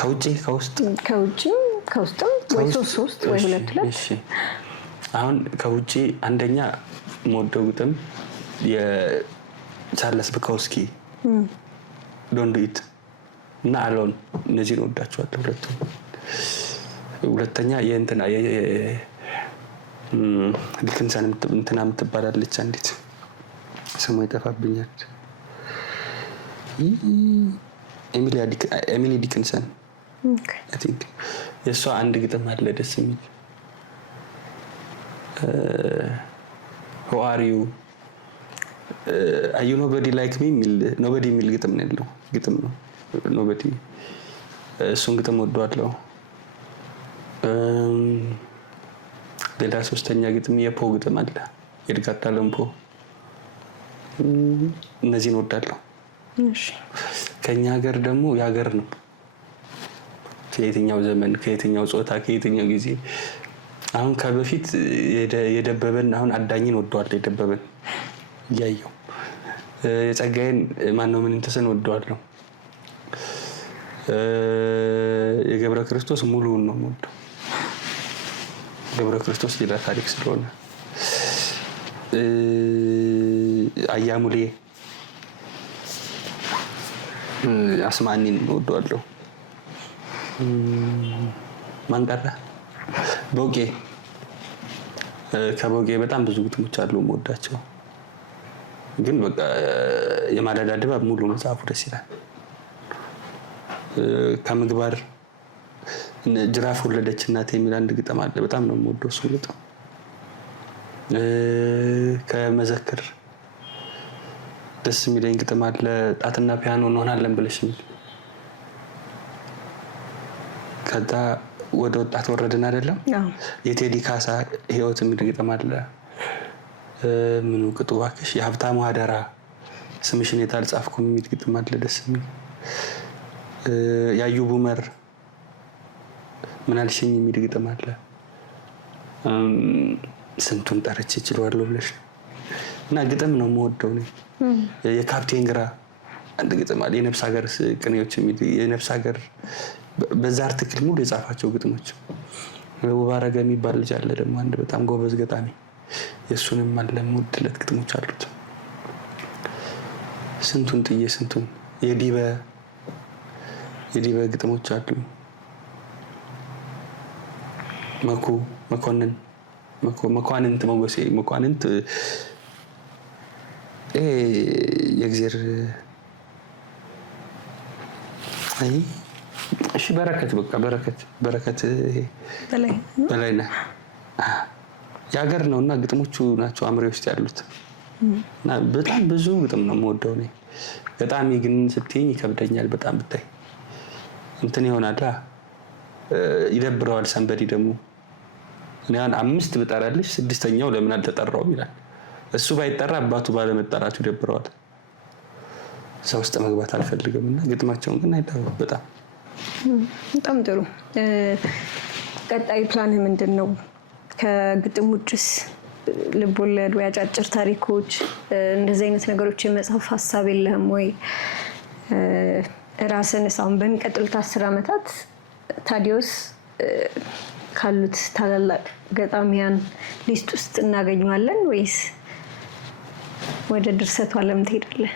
ከውጪ ከውስጥ? ከውጪም ከውስጥም ወይ ሶስት ወይ ሁለት። እሺ አሁን ከውጪ አንደኛ የምወደው ግጥም የቻርልስ ቡኮውስኪ ዶንት ዱ ኢት እና አሎን፣ እነዚህን እወዳቸዋለሁ ሁለቱም። ሁለተኛ የእንትና ዲክንሰን እንትና የምትባላለች አንዲት ስሙ ይጠፋብኛል። ኤሚሊ ዲክንሰን አይ ቲንክ የእሷ አንድ ግጥም አለ ደስ የሚል Who are you? Are you nobody like me? ኖበዲ የሚል ግጥም ነው ያለው። ግጥም ነው ኖበዲ። እሱን ግጥም ወደዋለሁ። ሌላ ሶስተኛ ግጥም የፖ ግጥም አለ፣ የእድጋር አለም ፖ። እነዚህን ወዳለሁ። እሺ ከኛ ሀገር ደግሞ የሀገር ነው። ከየትኛው ዘመን፣ ከየትኛው ጾታ፣ ከየትኛው ጊዜ አሁን ከበፊት የደበበን አሁን አዳኝን ወደዋለሁ። የደበበን እያየው የጸጋዬን ማነው ምን እንተሰን ወደዋለሁ። የገብረ ክርስቶስ ሙሉውን ነው የምወደው። ገብረ ክርስቶስ ሌላ ታሪክ ስለሆነ አያሙሌ አስማኒን ወደዋለሁ። ማን ቀረ? ቦጌ። ከቦጌ በጣም ብዙ ግጥሞች አሉ የምወዳቸው። ግን በቃ የማለዳ ድባብ ሙሉ መጽሐፉ ደስ ይላል። ከምግባር ጅራፍ ወለደች እናቴ የሚል አንድ ግጥም አለ። በጣም ነው የምወደው እሱ ግጥም። ከመዘክር ደስ የሚለኝ ግጥም አለ። ጣትና ፒያኖ እንሆናለን ብለሽ የሚል። ከዛ ወደ ወጣት ወረድን አይደለም የቴዲ ካሳ ህይወት የሚል ግጥም አለ። ምኑ ቅጡ እባክሽ የሀብታሙ አደራ ስምሽን የት አልጻፍኩም የሚል ግጥም አለ ደስ የሚል። ያዩ ቡመር ምን አልሽኝ የሚል ግጥም አለ። ስንቱን ጠርቼ እችላለሁ ብለሽ እና ግጥም ነው የምወደው እኔ። የካፕቴን ግራ አንድ ግጥም አለ። የነፍስ ሀገር ቅኔዎች የሚል የነፍስ ሀገር በዛ አርቲክል ሙሉ የጻፋቸው ግጥሞች። ውባረገ የሚባል ልጅ አለ ደግሞ አንድ በጣም ጎበዝ ገጣሚ። የእሱንም አለ የምወድለት ግጥሞች አሉት። ስንቱን ጥዬ ስንቱን የዲበ ግጥሞች አሉ። መኳንንት መጎሴ መኳንንት የእግዜር እሺ በረከት በቃ በረከት በላይ ነህ የሀገር ነው እና ግጥሞቹ ናቸው አእምሮዬ ውስጥ ያሉት። እና በጣም ብዙ ግጥም ነው የምወደው እኔ። ገጣሚ ግን ስትይኝ ይከብደኛል በጣም ብታይ እንትን ይሆናል ይደብረዋል። ሰንበዲ ደግሞ እኔ አሁን 5 ብጠራልሽ 6ኛው ለምን አልተጠራውም ይላል። እሱ ባይጠራ አባቱ ባለመጠራቱ ይደብረዋል። ሰው ውስጥ መግባት አልፈልግም እና ግጥማቸውን ግን አይደለም በጣም ጥሩ። ቀጣይ ፕላን ምንድን ነው? ከግጥም ውጭስ ልቦለድ ወይ አጫጭር ታሪኮች እንደዚህ አይነት ነገሮች የመጽሐፍ ሀሳብ የለህም ወይ? ራስን ሳውን በሚቀጥሉት 10 ዓመታት ታዲዮስ ካሉት ታላላቅ ገጣሚያን ሊስት ውስጥ እናገኘዋለን ወይስ ወደ ድርሰቱ ዓለም ትሄዳለህ?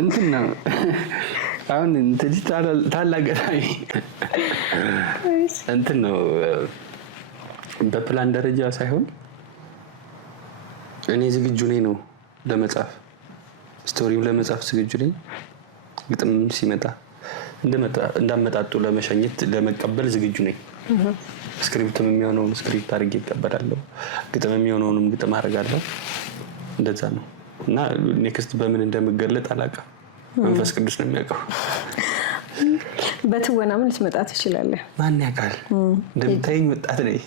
እንትን ነው አሁን ታላቅ ገጣሚ እንትን ነው በፕላን ደረጃ ሳይሆን እኔ ዝግጁ ነኝ ነው ለመጻፍ። ስቶሪም ለመጻፍ ዝግጁ ነኝ። ግጥም ሲመጣ እንዳመጣጡ ለመሸኘት ለመቀበል ዝግጁ ነኝ። ስክሪፕትም የሚሆነውን ስክሪፕት አድርጌ እቀበላለሁ፣ ግጥም የሚሆነውንም ግጥም አደርጋለሁ። እንደዛ ነው እና ኔክስት በምን እንደምገለጥ አላውቅም። መንፈስ ቅዱስ ነው የሚያውቀው። በትወና ምን ልትመጣ ትችላለህ? ማን ያውቃል? እንደምታየኝ ወጣት ነኝ።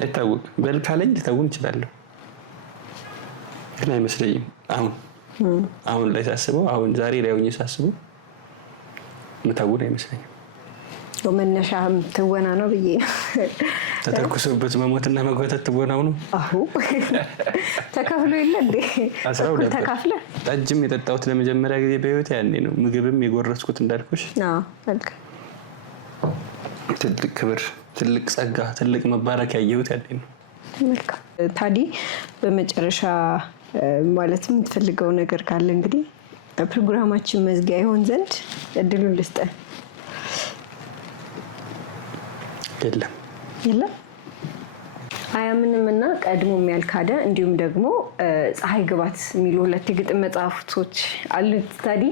አይታወቅም። በል ካለኝ ልተውን እችላለሁ፣ ግን አይመስለኝም። አሁን ላይ ሳስበው፣ አሁን ዛሬ ላይ ሆኜ ሳስበው ምተውን አይመስለኝም። መነሻም ትወና ነው ብዬ ተተኩሶበት መሞትና መጎተት ትወናው ነው። ተከፍሎ የለ እንዴ? ተካፍለ ጠጅም የጠጣሁት ለመጀመሪያ ጊዜ በህይወት ያኔ ነው። ምግብም የጎረስኩት እንዳልኩሽ ትልቅ ክብር፣ ትልቅ ጸጋ፣ ትልቅ መባረክ ያየሁት ያኔ ነው። ታዲ በመጨረሻ ማለት የምትፈልገው ነገር ካለ እንግዲህ ፕሮግራማችን መዝጊያ ይሆን ዘንድ እድሉን ልስጠን። የለም አያምንም እና ቀድሞም ያልካደ እንዲሁም ደግሞ ፀሐይ ግባት የሚሉ 2 የግጥም መጽሐፍቶች አሉት። ታዲ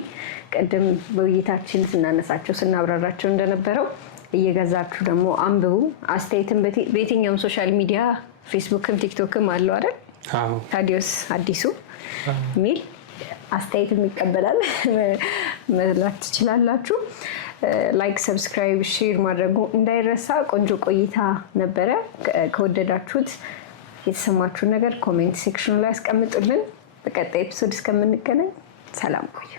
ቀደም በውይይታችን ስናነሳቸው ስናብራራቸው እንደነበረው እየገዛችሁ ደግሞ አንብቡ። አስተያየትን በየትኛውም ሶሻል ሚዲያ ፌስቡክም ቲክቶክም አለው አይደል? ታዲዮስ አዲሱ ሚል አስተያየትም ይቀበላል፣ መላክ ትችላላችሁ። ላይክ፣ ሰብስክራይብ፣ ሼር ማድረጉ እንዳይረሳ። ቆንጆ ቆይታ ነበረ። ከወደዳችሁት የተሰማችሁን ነገር ኮሜንት ሴክሽኑ ላይ አስቀምጡልን። በቀጣይ ኤፒሶድ እስከምንገናኝ ሰላም ቆዩ።